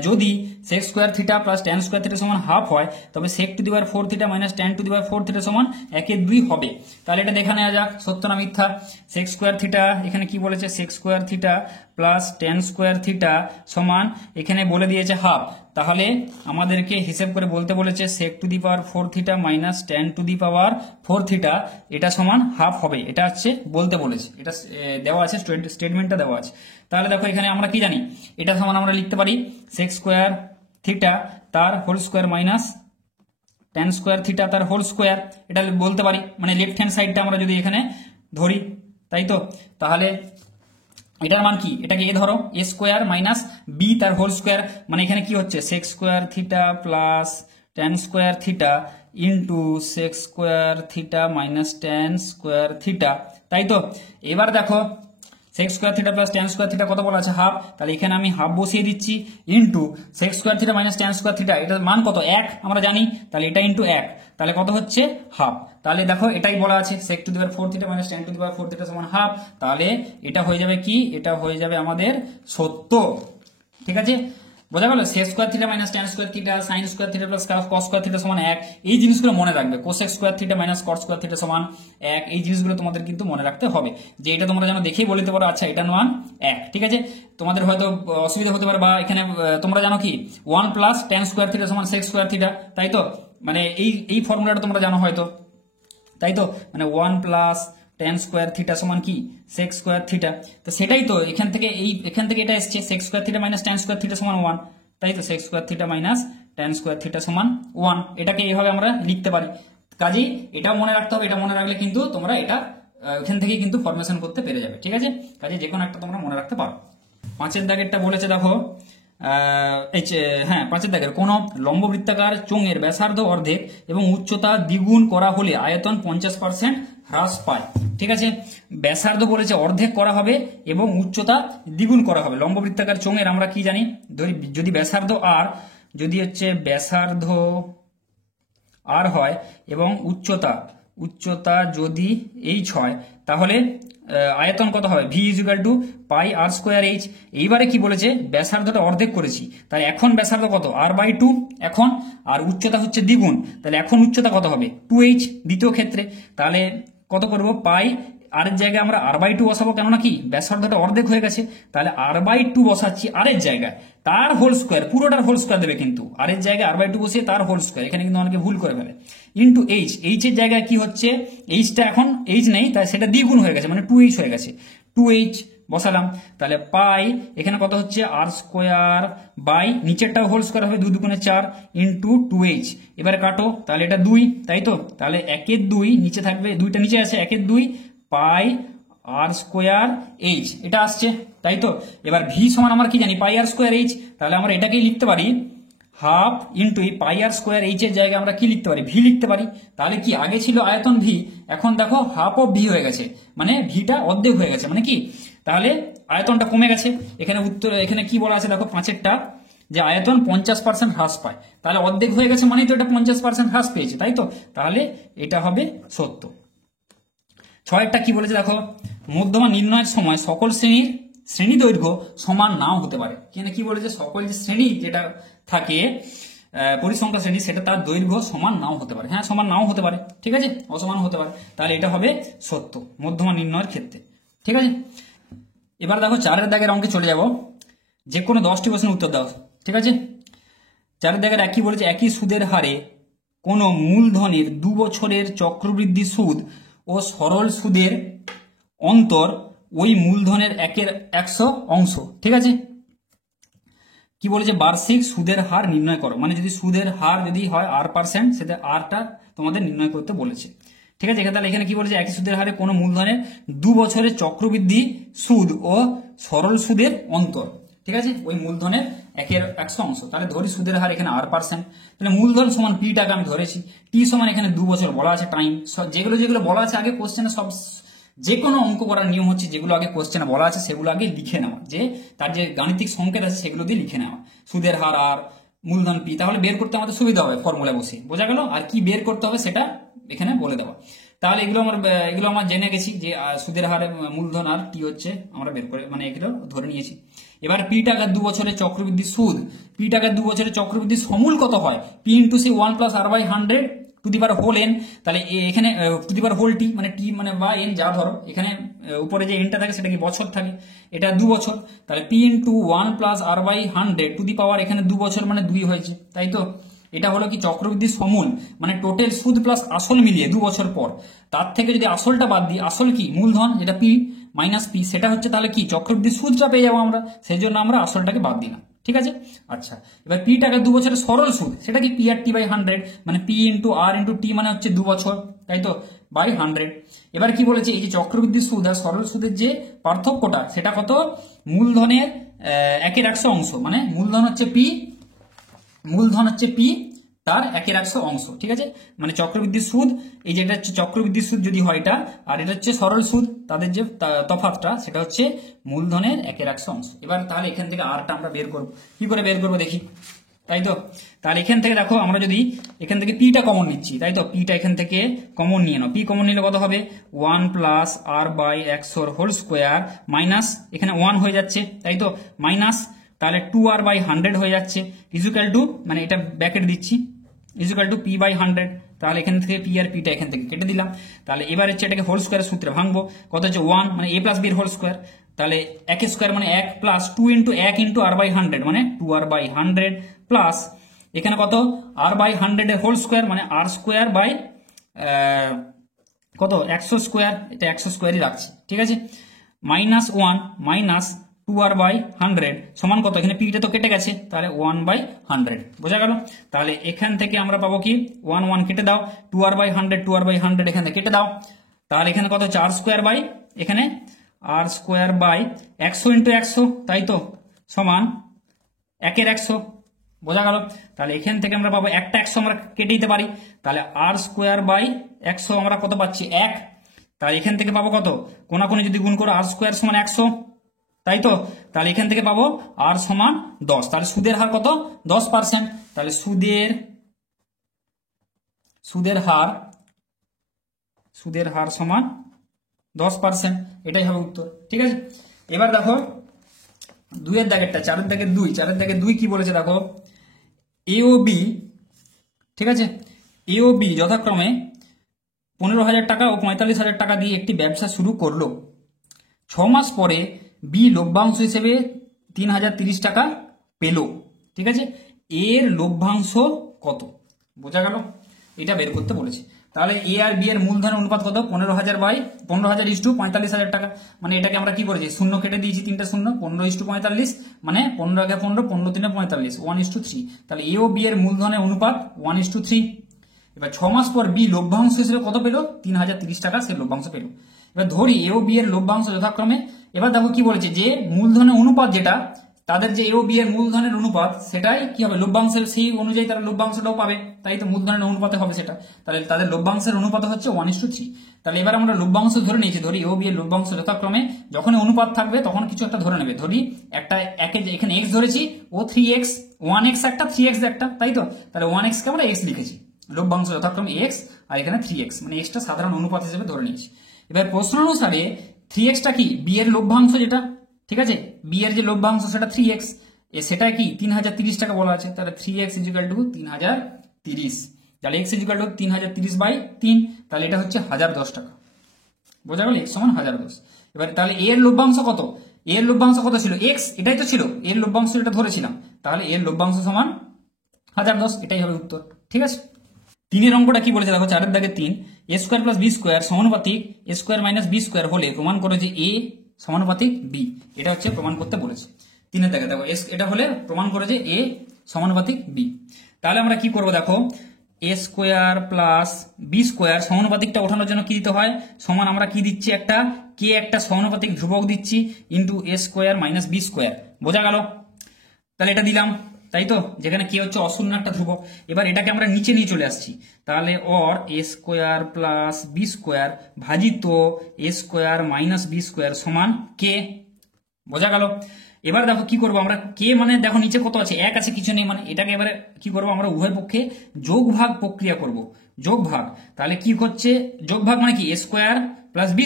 যদি sec square theta plus tan square theta সমান হাফ হয়, তবে sec two the power 4 theta minus tan two the power 4 theta সমান 1/2 হবে। তাহলে এটা দেখে নেওয়া যাক সত্য না মিথ্যা। sec স্কয়ার থিটা এখানে কি বলেছে, sec square theta plus tan square theta সমান এখানে বলে দিয়েছে হাফ, তাহলে আমাদেরকে হিসেব করে বলতে বলেছে sec two the power 4 theta minus tan two the power 4 theta এটা সমান হাফ হবে, এটা হচ্ছে বলতে বলেছে, এটা দেওয়া আছে, স্টেটমেন্টটা দেওয়া আছে। তাহলে দেখো এখানে আমরা কি জানি, এটা সমান আমরা লিখতে পারি sec স্কয়ার থিটা তার whole square minus tan square theta তার হোল স্কয়ার, এটা বলতে পারি, মানে লেফট হ্যান্ড সাইডটা আমরা যদি এখানে ধরি, তাই তো। তাহলে এটার মান কি, এটাকে এ ধরো a স্কয়ার মাইনাস b তার হোল স্কয়ার, মানে এখানে কি হচ্ছে sec square theta plus tan square theta into sec square theta minus tan square theta, তাই তো। এবার দেখো sec square theta plus tan square theta কত বলা আছে, হাফ, তাহলে এখানে আমি হাফ বসিয়ে দিচ্ছি into sec square theta minus tan square theta, এটার মান কত 1 আমরা জানি, তাহলে এটা ইনটু 1, তাহলে কত হচ্ছে হাফ। তাহলে দেখো এটাই বলা আছে sec two the power 4 theta minus tan two the power 4 theta সমান হাফ, তাহলে এটা হয়ে যাবে কি, এটা হয়ে যাবে আমাদের সত্য, ঠিক আছে। বোঝা গেল, sec square theta minus tan square theta sin square theta plus cos square theta সমান 1, এই জিনিসগুলো মনে রাখবে। cosec square theta minus cot square theta সমান 1, এই জিনিসগুলো তোমাদের কিন্তু মনে রাখতে হবে, যে এটা তোমরা যেন দেখেই বলতে পারো আচ্ছা এটা মান 1, ঠিক আছে। তোমাদের হয়তো অসুবিধা হতে পারে, বা এখানে তোমরা জানো কি 1 প্লাস tan স্কয়ার থিটা সমান sec স্কয়ার থিটা, তাই তো, মানে এই ফর্মুলাটা তোমরা জানো হয়তো, তাই তো, মানে 1 প্লাস tan স্কয়ার থিটা সমান কি sec স্কয়ার থিটা, তো সেটাই তো এখান থেকে এটা এসেছে sec square theta minus tan square theta সমান 1, তাই তো, sec square theta minus tan square theta সমান 1, এটাকে এইভাবে আমরা লিখতে পারি। কাজেই এটা মনে রাখতে হবে, এটা মনে রাখলে কিন্তু তোমরা এটা এখান থেকে কিন্তু ফরমেশন করতে পেরে যাবে, ঠিক আছে। কাজে যে কোনো একটা তোমরা মনে রাখতে পারো। 5 দাগেরটা বলেছে দেখো, হ্যাঁ 5 দাগের কোন লম্ববৃত্তাকার চোঙের ব্যাসার্ধ অর্ধেক এবং উচ্চতা দ্বিগুণ করা হলে আয়তন 50% হ্রাস পায়। ঠিক আছে, ব্যাসার্ধ বলেছে অর্ধেক করা হবে এবং উচ্চতা দ্বিগুণ করা হবে। লম্ববৃত্তাকার চোঙের আমরা কি জানি, যদি ব্যাসার্ধ আর, যদি হচ্ছে ব্যাসার্ধ আর হয় এবং উচ্চতা যদি h হয়, তাহলে আয়তন কত হবে, V equal to pi R square H. এইবারে কি বলেছে, ব্যাসার্ধটা অর্ধেক করেছি, তাই এখন ব্যাসার্ধ কত, r/2 এখন, আর উচ্চতা হচ্ছে দ্বিগুণ, তাহলে এখন উচ্চতা কত হবে 2h দ্বিতীয় ক্ষেত্রে। তাহলে কত করব, পাই আর এর জায়গায় আমরা r/2 বসাবো, কেননা কি ব্যাসার্ধটা অর্ধেক হয়ে গেছে, তাহলে r/2 বসাচ্ছি আর এর জায়গায়, তার হোল স্কোয়ার, পুরোটার হোল স্কোয়ার দেবে, কিন্তু আর এর জায়গায় r/2 বসিয়ে তার হোল স্কোয়ার, এখানে কিন্তু অনেকে ভুল করে ফেলে, ইন্টু এইচ। এইচ এর জায়গায় কি হচ্ছে, এইচটা এখন এইচ নেই, তাই সেটা দ্বিগুণ হয়ে গেছে, মানে 2h হয়ে গেছে, 2h বসালাম। তাহলে পাই এখানে কত হচ্ছে আর স্কোয়ার বাই নিচেরটাও হোল স্কোয়ার হবে, 2 দুগুণে 4 ইন্টু 2h। এবারে কাটো, তাহলে এটা 2, তাই তো, তাহলে 1 2 নিচে থাকবে, 2টা নিচে আছে, 1 2 পাই আর স্কোয়ার এইচ, এটা আসছে, তাই তো। এবার ভি সমান আমরা কি জানি, পাই আর স্কোয়ার এইচ, তাহলে আমরা এটাকেই লিখতে পারি হাফ ইন্টু এই পাই আর স্কোয়ার এইচ এর জায়গায় আমরা কি লিখতে পারি, ভি লিখতে পারি। তাহলে কি আগে ছিল আয়তন ভি, এখন দেখো হাফ অফ ভি হয়ে গেছে, মানে ভিটা অর্ধেক হয়ে গেছে, মানে কি, তাহলে আয়তনটা কমে গেছে। এখানে উত্তর, এখানে কি বলা আছে দেখো 5এরটা, যে আয়তন 50% হ্রাস পায়, তাহলে অর্ধেক হয়ে গেছে মানে তো এটা 50% হ্রাস পেয়েছে, তাই তো, তাহলে এটা হবে সত্য। 6এরটা কি বলেছে দেখো, মধ্যমা নির্ণয়ের সময় সকল শ্রেণী দৈর্ঘ্য সমান নাও হতে পারে। এখানে কি বলেছে, সকল যে শ্রেণী যেটা থাকে পরিসংখ্যা শ্রেণী, সেটা তার দৈর্ঘ্য সমান নাও হতে পারে। হ্যাঁ, সমান নাও হতে পারে, ঠিক আছে, অসমান হতে পারে, তাহলে এটা হবে সত্য মধ্যমা নির্ণয়ের ক্ষেত্রে। ঠিক আছে, এবার দেখো 4এর দাগের অঙ্কে চলে যাব, যে কোনো 10টি প্রশ্নের উত্তর দাও। ঠিক আছে, 4এর দাগের একই বলেছে, একই সুদের হারে কোনো মূলধনের 2 বছরের চক্রবৃদ্ধি সুদ ও সরল সুদের অন্তর ওই মূলধনের 1/100 অংশ। ঠিক আছে, কি বলেছে, বার্ষিক সুদের হার নির্ণয় করো, মানে যদি সুদের হার যদি হয় r%, সেটা rটা তোমাদের নির্ণয় করতে বলেছে। ঠিক আছে, তাহলে এখানে কি বলেছে, একই সুদের হারে কোনো মূলধনের 2 বছরের চক্রবৃদ্ধি সুদ ও সরল সুদের অন্তর। ঠিক আছে, ওই মূলধনের 1/100 অংশ, তাহলে ধরি সুদের হার এখানে r%, তাহলে মূলধন সমান p টাকা আমি ধরেছি, t সমান এখানে 2 বছর বলা আছে, টাইম, যেগুলো বলা আছে আগে কোশ্চেনে, সব যে কোনো অঙ্ক করার নিয়ম হচ্ছে যেগুলো আগে কোশ্চেনে বলা আছে সেগুলো আগে লিখে নেওয়া, যে তার যে গাণিতিক সংকেত আছে সেগুলো দিয়ে লিখে নেওয়া, সুদের হার আর মূলধন পি, তাহলে বের করতে আমাদের সুবিধা হবে ফর্মুলা বসে, বোঝা গেল। আর কি বের করতে হবে সেটা এখানে বলে দেওয়া, তাহলে এগুলো আমরা জেনে গেছি, যে সুদের হারে মূলধন আর টি হচ্ছে আমরা বের করে, মানে এগুলো ধরে নিয়েছি। এবার পি টাকার 2 বছরের চক্রবৃদ্ধি সুদ, পি টাকার 2 বছরের চক্রবৃদ্ধি সমূল কত হয়, P into C 1 + r/100 to the power whole n, তাহলে এখানে টু দি পাওয়ার হোল টি, মানে টি মানে বা এন যা ধরো, এখানে উপরে যে এনটা থাকে সেটা কি বছর থাকে, এটা 2 বছর, তাহলে P into 1 + r/100 to the power, এখানে 2 বছর মানে 2 হয়েছে, তাই তো। এটা হলো কি চক্রবৃদ্ধি সমূল, মানে টোটাল সুদ প্লাস আসল মিলিয়ে 2 বছর পর, তার থেকে যদি আসলটা বাদ দিই, আসল কি মূলধন যেটা পি মাইনাস পি, সেটা হচ্ছে তাহলে কি চক্রবৃদ্ধি সুদটা পেয়ে যাবো আমরা, সেই জন্য আমরা আসলটাকে বাদ দিলাম। ঠিক আছে, আচ্ছা, এবার পি টাকা 2 বছরের সরল সুদ, সেটা কি পি আর টি বাই 100, মানে P into R into T, মানে হচ্ছে 2 বছর, তাই তো, বাই 100। এবার কি বলেছে, এই যে চক্রবৃদ্ধি সুদ আর সরল সুদের যে পার্থক্যটা, সেটা কত, মূলধনের 1/100 অংশ, মানে মূলধন হচ্ছে পি, তার 1/100 অংশ। ঠিক আছে, মানে চক্রবৃদ্ধি সুদ, এই যে এটা হচ্ছে চক্রবৃদ্ধি সুদ যদি হয় এটা, আর এটা হচ্ছে সরল সুদ, তাদের যে তফাৎটা সেটা হচ্ছে মূলধনের 1/100 অংশ। এবার তাহলে এখান থেকে আরটা আমরা বের করব, কি করে বের করবো দেখি, তাই তো। তাহলে এখান থেকে দেখো, আমরা যদি এখান থেকে পিটা কমন নিচ্ছি, তাই তো, পিটা এখান থেকে কমন নিয়ে নাও, পি কমন নিলে কত হবে, 1 + r/100 হোল স্কোয়ার মাইনাস, এখানে 1 হয়ে যাচ্ছে, তাই তো, মাইনাস, তাহলে 2r/100 হয়ে যাচ্ছে, ইকুয়াল টু, মানে এটা ব্র্যাকেট দিচ্ছি, ইকুয়াল টু p/100, তাহলে এখান থেকে পি আর পিটা এখান থেকে কেটে দিলাম। তাহলে এবার হচ্ছে এটাকে হোল স্কোয়ারের সূত্রে ভাঙবো, কত হচ্ছে 1, মানে a + b এর হোল স্কোয়ার, তাহলে 1 স্কোয়ার মানে 1 প্লাস 2 ইন্টু 1 ইন্টু r/100, মানে 2r/100 প্লাস এখানে কত r/100 এর হোল স্কোয়ার, মানে r স্কোয়ার বাই কত 100 স্কোয়ার, এটা 100 স্কোয়ারই রাখছি। ঠিক আছে, মাইনাস 1 মাইনাস 2r/100 সমান কত, এখানে পিটা তো কেটে গেছে, তাহলে 1/100, বোঝা গেল। তাহলে এখান থেকে আমরা পাবো কি, 1 1 কেটে দাও, 2r/100 এখান থেকে কেটে দাও, তাহলে এখানে কত হচ্ছে r স্কোয়ার বাই, এখানে r স্কোয়ার বাই 100 ইন্টু 100, তাই তো, সমান 1 এর 100, বোঝা গেল। তাহলে এখান থেকে আমরা পাবো একটা 100 আমরা কেটে দিতে পারি, তাহলে আর স্কোয়ার বাই 100 আমরা কত পাচ্ছি 1। তাহলে এখান থেকে পাবো কত, কোনাকুনি যদি গুণ করো আর স্কোয়ার সমান 100, তাই তো। তাহলে এখান থেকে পাবো আর সমান 10, তাহলে সুদের হার কত 10%, তাহলে সুদের হার সমান 10%, এটাই হবে উত্তর। ঠিক আছে, এবার দেখো 2 এর দাগেরটা, 4 এর দাগের 2, 4 এর দাগের 2 কি বলেছে দেখো, এ ও বি, ঠিক আছে, এ ও বি যথাক্রমে 15,000 টাকা ও 45,000 টাকা দিয়ে একটি ব্যবসা শুরু করলো। 6 মাস পরে বি লভ্যাংশ হিসেবে 3,030 টাকা পেল। ঠিক আছে, এর লভ্যাংশ কত, বোঝা গেল, এটা বের করতে বলেছে। তাহলে এ আর বি এর মূলধনের অনুপাত কত, 15,000 টাকা, মানে এটাকে আমরা কি করেছি, শূন্য কেটে দিয়েছি, 3টা শূন্য, 15:45, মানে 15 × 15, 15 × 3 45, 1:3। তাহলে এ ও বি এর মূলধনের অনুপাত 1:3। এবার 6 মাস পর বি লভ্যাংশ হিসেবে কত পেল, 3,030 টাকা সে লভ্যাংশ পেল। এবার ধরি এ ও বি এর লভ্যাংশ যথাক্রমে, এবার দেখো কি বলেছে, যে মূলধনের অনুপাত যেটা, তাদের যে এ ও বি এর মূলধনের অনুপাত, সেটাই কি হবে লভ্যাংশের, সেই অনুযায়ী তারা লভ্যাংশটাও পাবে, তাই তো মূলধনের অনুপাতে হবে সেটা। তাহলে তাদের লভ্যাংশের অনুপাত হচ্ছে 1:3। তাহলে এবার আমরা লভ্যাংশ ধরে নিয়েছি, ধরি এ ও বি এর লভ্যাংশ যথাক্রমে যখন অনুপাত থাকবে তখন কিছু একটা ধরে নেবে, ধরি একটা এখানে x ধরেছি, ও 3x, 1x একটা, 3x একটা, তাই তো। তাহলে 1x কে আমরা x লিখেছি, লভ্যাংশ যথাক্রমে x, আর এখানে 3x, মানে x টা সাধারণ অনুপাত হিসেবে ধরে নিয়েছি। এবার প্রশ্ন অনুসারে 3x টা কি বি এর লভ্যাংশ যেটা, ঠিক আছে, বি এর যে লভ্যাংশ সেটা 3x, সেটা কি 3,030 টাকা বলা আছে, তাহলে 3x = 3,030, তাহলে x = 3,030/3, তাহলে এটা হচ্ছে 1,010 টাকা, বোঝা গেল, x সমান 1,010। এবার তাহলে এর লভ্যাংশ কত, এর লভ্যাংশ কত ছিল x, এটাই তো ছিল এর লভ্যাংশ, এটা ধরেছিলাম, তাহলে এর লভ্যাংশ সমান 1,010, এটাই হবে উত্তর। ঠিক আছে, 3 এর অঙ্কটা কি বলেছে দেখো, 4 এর দাগে 3, a² + b² সমানুপাতিক a² - b² হলে প্রমাণ করো যে a সমানুপাতিক b, এটা হচ্ছে প্রমাণ করতে বলেছে। 3 এর দাগে দেখো এটা হলে প্রমাণ করো যে a সমানুপাতিক b। তাহলে আমরা কি করব দেখো, a² + b² সমানুপাতিকটা ওঠানোর জন্য কি দিতে হয়, সমান আমরা কি দিচ্ছি, একটা কে একটা সমানুপাতিক ধ্রুবক দিচ্ছি, ইন্টু a² - b², বোঝা গেল। তাহলে এটা দিলাম, তাই তো, যেখানে কি হচ্ছে অশূন্য একটা ধ্রুবক। এবার এটাকে আমরা নিচে নিয়ে চলে আসছি, তাহলে অর a² + b² ভাজিত a² - b² সমান কে, বোঝা গেল। এবার দেখো কি করবো আমরা, কে মানে দেখো নিচে কত আছে, 1 আছে, কিছু নেই, মানে এটাকে এবারে কি করবো আমরা, উভয় পক্ষে যোগ ভাগ প্রক্রিয়া করব, যোগ ভাগ। তাহলে কি হচ্ছে যোগ ভাগ, মানে কি a² + b²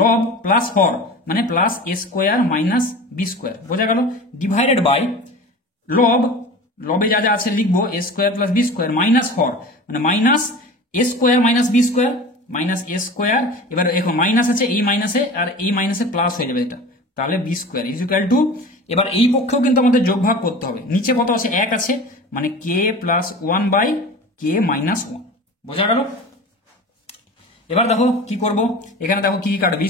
লব প্লাস হর, মানে প্লাস a² - b², বোঝা গেল, ডিভাইডেড বাই লব, লবে যা যা আছে লিখবো a² + b² মাইনাস হর, মানে minus a² - b² minus a², এবার দেখো মাইনাস আছে, এই মাইনাসে আর এই মাইনাসে প্লাস হয়ে যাবে এটা, তাহলে b² = এবার এই পক্ষেও কিন্তু আমাদের যোগ ভাগ করতে হবে, নিচে কত আছে 1 আছে, মানে k + 1/k - 1, বোঝা গেল। এবার দেখো কি করব, এখানে দেখো কি কাটবে, b²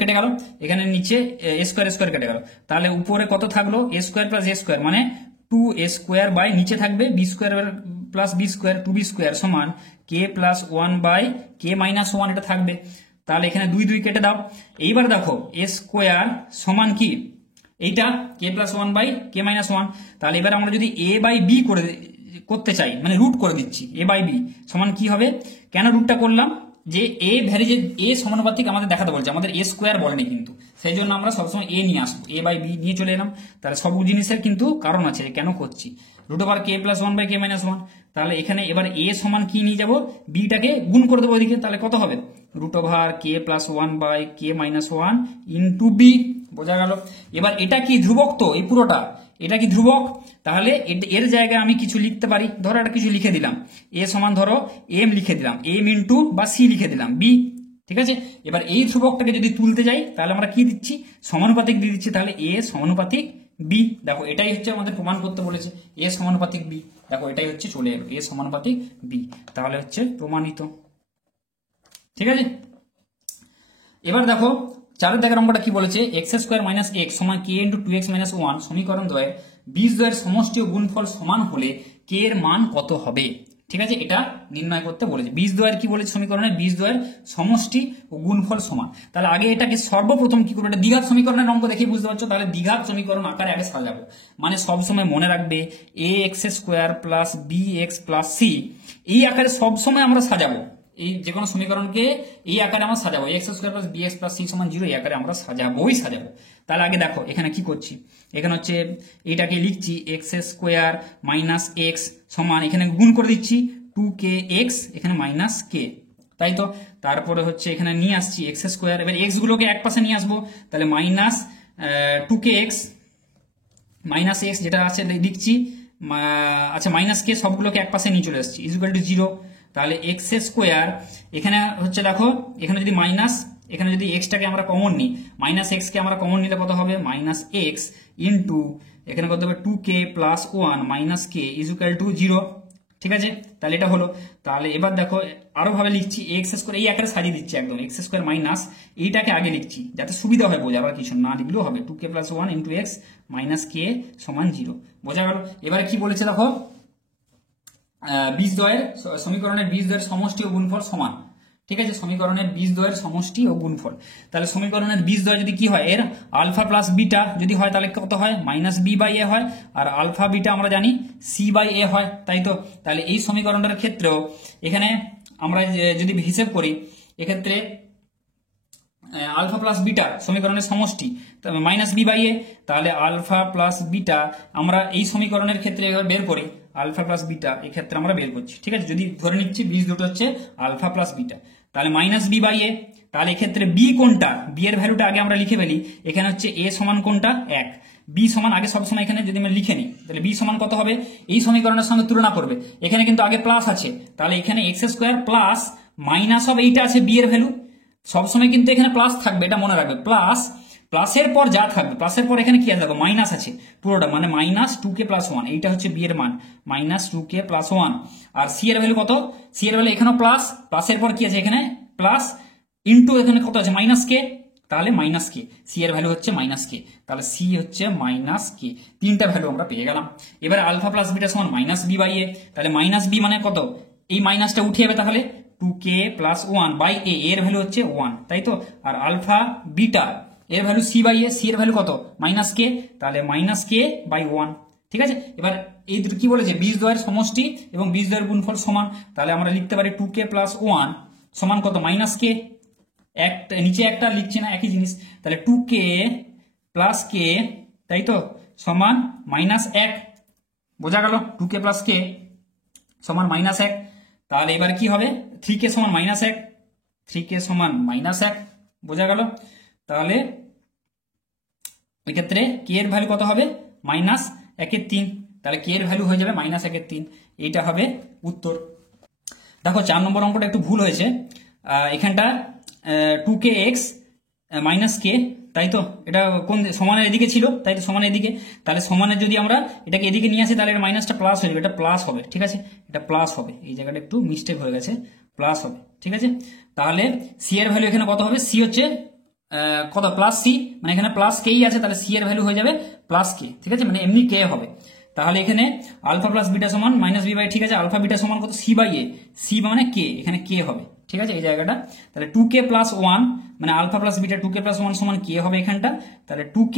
কেটে গেল, এখানে নিচে a² কেটে গেল, তাহলে উপরে কত থাকলো a² + a² মানে 2a² বাই নিচে থাকবে b² + b² 2b² সমান k + 1/k - 1, এটা থাকবে। তাহলে এখানে 2 2 কেটে দাও। এইবার দেখো a² সমান কি, এইটা k + 1/k - 1, তাহলে এবার আমরা যদি a/b করতে চাই, মানে রুট করে দিচ্ছি, a/b সমান কি হবে, কেন রুটটা করলাম, যে a ভ্যারি, যে a সমানুপাতিক আমাদের দেখাতে বলছে, আমাদের a² বলেনি কিন্তু, সেই জন্য আমরা সবসময় a নিয়ে আসবো, a/b নিয়ে চলে এলাম। তাহলে সব জিনিসের কিন্তু কারণ আছে কেন করছি, √k + 1/k - 1, তাহলে এখানে এবার a সমান কি নিয়ে যাব, b টাকে গুণ করে দেবো ওইদিকে, তাহলে কত হবে √k + 1/k - 1 ইন্টু b, বোঝা গেল। এবার এটা কি ধ্রুবক, তো এই পুরোটা এটা কি ধ্রুবক, তাহলে এর জায়গায় আমি কিছু লিখতে পারি, ধরো একটা কিছু লিখে দিলাম, a সমান ধরো m লিখে দিলাম, m ইন্টু বা c লিখে দিলাম b, ঠিক আছে। এবার এই ধ্রুবকটাকে যদি তুলতে যাই তাহলে আমরা কি দিচ্ছি, সমানুপাতিক দিয়ে দিচ্ছি, তাহলে a সমানুপাতিক b, দেখো এটাই হচ্ছে আমাদের প্রমাণ করতে বলেছে, a সমানুপাতিক b, দেখো এটাই হচ্ছে চলে এলো a সমানুপাতিক b, তাহলে হচ্ছে প্রমাণিত। ঠিক আছে, এবার দেখো 4 এর দাগের অঙ্কটা কি বলেছে, x² - x সমান k × 2x - 1 সমীকরণ দ্বয়ের বীজদ্বয়ের সমষ্টি ও গুণফল সমান হলে k এর মান কত হবে। ঠিক আছে, এটা নির্ণয় করতে বলেছে। বীজদ্বয়ের কি বলেছে সমীকরণে, বীজদ্বয়ের সমষ্টি ও গুণফল সমান। তাহলে আগে এটাকে সর্বপ্রথম কি করবো, এটা দ্বিঘাত সমীকরণের অঙ্ক দেখে বুঝতে পারছো। তাহলে দ্বিঘাত সমীকরণ আকারে আগে সাজাবো, মানে সবসময় মনে রাখবে A X square plus B X plus C, এই আকারে সবসময় আমরা সাজাবো। এই যে কোনো সমীকরণকে এই আকারে আমরা সাজাবো, X square plus B X plus C সমান 0, এই আকারে আমরা সাজাবোই সাজাবো। তাহলে আগে দেখো এখানে কি করছি, এখানে হচ্ছে এইটাকে লিখছি এক্স স্কোয়ার মাইনাস এক্স সমান, এখানে গুণ করে দিচ্ছি 2kx, এখানে মাইনাস কে, তাই তো। তারপরে হচ্ছে এখানে নিয়ে আসছি এক্স স্কোয়ার, এবার এক্স গুলোকে এক পাশে নিয়ে আসবো, তাহলে মাইনাস 2kx মাইনাস এক্স যেটা আছে লিখছি, আচ্ছা মাইনাস কে সবগুলোকে এক পাশে নিয়ে চলে আসছি, ইজ ইকুয়াল টু 0। তাহলে এক্স স্কোয়ার এখানে হচ্ছে দেখো, এখানে যদি মাইনাস, এখানে যদি এক্সটাকে আমরা কমন নিই, মাইনাস এক্স কে আমরা কমন নিলে কত হবে, মাইনাস এক্স ইন্টু এখানে কত হবে 2k plus 1 minus K is equal to 0। ঠিক আছে, তাহলে এটা হলো। তাহলে এবার দেখো আরো ভাবে লিখছি এক্স স্কোয়ার, এই আকারে সাজিয়ে দিচ্ছি একদম, এক্স স্কোয়ার মাইনাস এইটাকে আগে লিখছি যাতে সুবিধা হয় বোঝা, আবার কিছু না লিখলেও হবে, 2k plus 1 into X minus K সমান 0, বোঝা গেল। এবারে কি বলেছে দেখো, বীজদ্বয়ের সমীকরণের বীজদ্বয়ের সমষ্টি ও গুণফল সমান। ঠিক আছে, সমীকরণের বীজদ্বয়ের সমষ্টি ও গুণফল। তাহলে সমীকরণের বীজদ্বয় যদি কি হয়, এর আলফা প্লাস বিটা যদি হয় তাহলে কত হয়, মাইনাস বি বাই এ হয়, আর আলফা বিটা আমরা জানি সি বাই এ হয়, তাই তো। তাহলে এই সমীকরণটার ক্ষেত্রেও এখানে আমরা যদি হিসেব করি, এক্ষেত্রে আলফা প্লাস বিটা সমীকরণের সমষ্টি মাইনাস বি বাই এ, তাহলে আলফা প্লাস বিটা আমরা এই সমীকরণের ক্ষেত্রে এবার বের করি, আলফা প্লাস বিটা এই ক্ষেত্রে আমরা বের করছি। ঠিক আছে, যদি ধরে নিচ্ছি বীজ দুটো হচ্ছে আলফা প্লাস বিটা, তাহলে মাইনাস বি বাই এ, তাহলে এক্ষেত্রে বি কোনটা, বি এর ভ্যালুটা আগে আমরা লিখে ফেলি, এখানে হচ্ছে এ সমান কোনটা 1, বি সমান আগে সবসময় এখানে যদি আমরা লিখে নিই, তাহলে বি সমান কত হবে, এই সমীকরণের সঙ্গে তুলনা করবে, এখানে কিন্তু আগে প্লাস আছে, তাহলে এখানে x square plus minus of এইটা আছে বি এর ভ্যালু, সবসময় কিন্তু এখানে প্লাস থাকবে, এটা মনে রাখবে, প্লাস প্লাসের পর যা থাকবে, প্লাসের পর এখানে কি আছে দেখো মাইনাস আছে পুরোটা, মানে মাইনাস 2k প্লাস 1, এইটা হচ্ছে বি এর মান মাইনাস 2k প্লাস 1, আর সি এর ভ্যালু কত, সি এর ভ্যালু এখানেও প্লাস, প্লাসের পর কি আছে এখানে প্লাস ইন্টু এখানে কত আছে মাইনাস কে, তাহলে মাইনাস কে, সি এর ভ্যালু হচ্ছে মাইনাস কে, তাহলে সি হচ্ছে মাইনাস কে, তিনটা ভ্যালু আমরা পেয়ে গেলাম। এবারে আলফা প্লাস বিটা সমান মাইনাস বি বাই এ, তাহলে মাইনাস বি মানে কত, এই মাইনাসটা উঠে যাবে, তাহলে 2k প্লাস 1 বাই এ, এর ভ্যালু হচ্ছে 1, তাই তো। আর আলফা বিটা এর value C by A, C এর ভ্যালু কত মাইনাস কে, তাহলে মাইনাস কে বাই 1। ঠিক আছে, এবার এই দুটো কি বলেছে, বীজদ্বয়ের সমষ্টি এবং বীজদ্বয়ের গুণফল সমান, তাহলে আমরা লিখতে পারি 2k প্লাস 1 সমান কত মাইনাস কে, একটা নিচে একটা লিখছি না একই জিনিস, তাহলে 2k প্লাস কে, তাই তো, সমান মাইনাস 1, বোঝা গেল, 2k প্লাস কে সমান মাইনাস 1। তাহলে এবার কি হবে, 3k সমান মাইনাস 1, 3k সমান মাইনাস 1, বোঝা গেল। তাহলে এক্ষেত্রে কে এর ভ্যালু কত হবে, মাইনাস 1/3, তাহলে কে এর ভ্যালু হয়ে যাবে মাইনাস 1/3, এইটা হবে উত্তর। দেখো 4 নম্বর অঙ্কটা একটু ভুল হয়েছে, এখানটা 2kx মাইনাস কে, তাই তো, এটা কোন সমানের এদিকে ছিল, তাই তো সমানের এদিকে, তাহলে সমানের যদি আমরা এটাকে এদিকে নিয়ে আসি তাহলে মাইনাসটা প্লাস হয়ে যাবে, এটা প্লাস হবে। ঠিক আছে, এটা প্লাস হবে, এই জায়গাটা একটু মিস্টেক হয়ে গেছে, প্লাস হবে। ঠিক আছে, তাহলে সি এর ভ্যালু এখানে কত হবে, সি হচ্ছে কত প্লাস সি, মানে এখানে প্লাস কেই আছে, তাহলে সি এর ভ্যালু হয়ে যাবে প্লাস কে। ঠিক আছে, মানে এমনি কে হবে, তাহলে এখানে আলফা প্লাস বিটা সমান মাইনাস বি বাই, ঠিক আছে, আলফা বিটা সমান কত সি বাই এ, সি মানে কে, এখানে কে হবে। ঠিক আছে, এই জায়গাটা, তাহলে 2k প্লাস 1 মানে alpha plus beta 2k plus 1 সমান কে হবে এখানটা, তাহলে 2k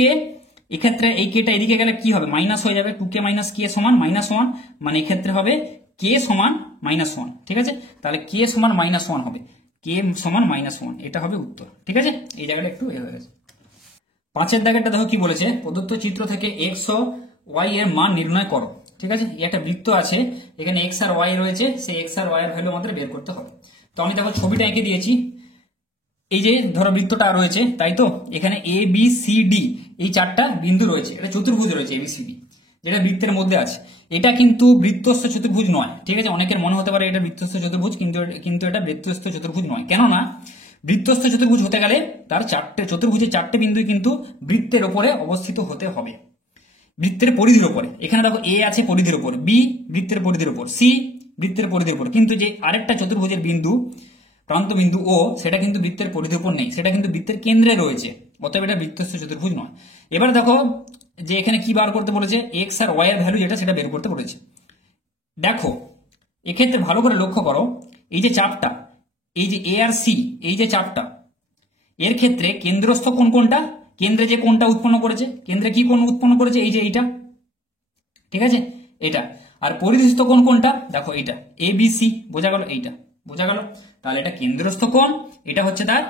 এক্ষেত্রে এই কেটা এদিকে গেলে কি হবে মাইনাস হয়ে যাবে, 2k মাইনাস কে সমান মাইনাস 1, মানে এক্ষেত্রে হবে কে সমান মাইনাস 1। ঠিক আছে, তাহলে কে সমান মাইনাস 1 হবে, কে সমান মাইনাস 1, এটা হবে উত্তর। ঠিক আছে, এই জায়গাটা একটু এ হয়ে গেছে। 5 দাগেরটা দেখো কি বলেছে, প্রদত্ত চিত্র থেকে এক্স ও ওয়াই এর মান নির্ণয় করো। ঠিক আছে, একটা বৃত্ত আছে, এখানে এক্স আর ওয়াই রয়েছে, সেই এক্স আর ওয়াই এর ভ্যালু আমাদের বের করতে হবে। তো আমি দেখো ছবিটা এঁকে দিয়েছি, এই যে ধরো বৃত্তটা রয়েছে, তাই তো, এখানে এ বি সি ডি এই 4টা বিন্দু রয়েছে, এটা চতুর্ভুজ রয়েছে এ বি সি ডি, যেটা বৃত্তের মধ্যে আছে। এটা কিন্তু বৃত্তস্থ চতুর্ভুজ নয়। ঠিক আছে, অনেকের মনে হতে পারে এটা বৃত্তস্থ চতুর্ভুজ, কিন্তু এটা বৃত্তস্থ চতুর্ভুজ নয়। কেননা বৃত্তস্থ চতুর্ভুজ হতে গেলে তার চতুর্ভুজের 4টে বিন্দু কিন্তু বৃত্তের উপরে অবস্থিত হতে হবে, বৃত্তের পরিধির উপরে। এখানে দেখো এ আছে পরিধির উপর, বি বৃত্তের পরিধির উপর, সি বৃত্তের পরিধির উপর, কিন্তু যে আরেকটা চতুর্ভুজের বিন্দু প্রান্ত বিন্দু ও, সেটা কিন্তু বৃত্তের পরিধির উপর নেই, সেটা কিন্তু বৃত্তের কেন্দ্রে রয়েছে, অতএব এটা বৃত্তস্থ চতুর্ভুজ নয়। এবার দেখো যে এখানে কি বার করতে বলেছে, এক্স আর ওয়াই এর ভ্যালু যেটা সেটা বের করতে বলেছে। দেখো এক্ষেত্রে ভালো করে লক্ষ্য করো, এই যে চাপটা, এই যে এ আর সি, এই যে চাপটা, এর ক্ষেত্রে কেন্দ্রস্থ কোণ কোনটা, কেন্দ্রে যে কোণটা উৎপন্ন করেছে, কেন্দ্রে কি কোণ উৎপন্ন করেছে, এই যে এইটা, ঠিক আছে, এটা। আর পরিধিস্থ কোণ কোনটা, দেখো এইটা এ বি সি, বোঝা গেল, এইটা বোঝা গেল। তাহলে এটা কেন্দ্রস্থ কোণ, এটা হচ্ছে তার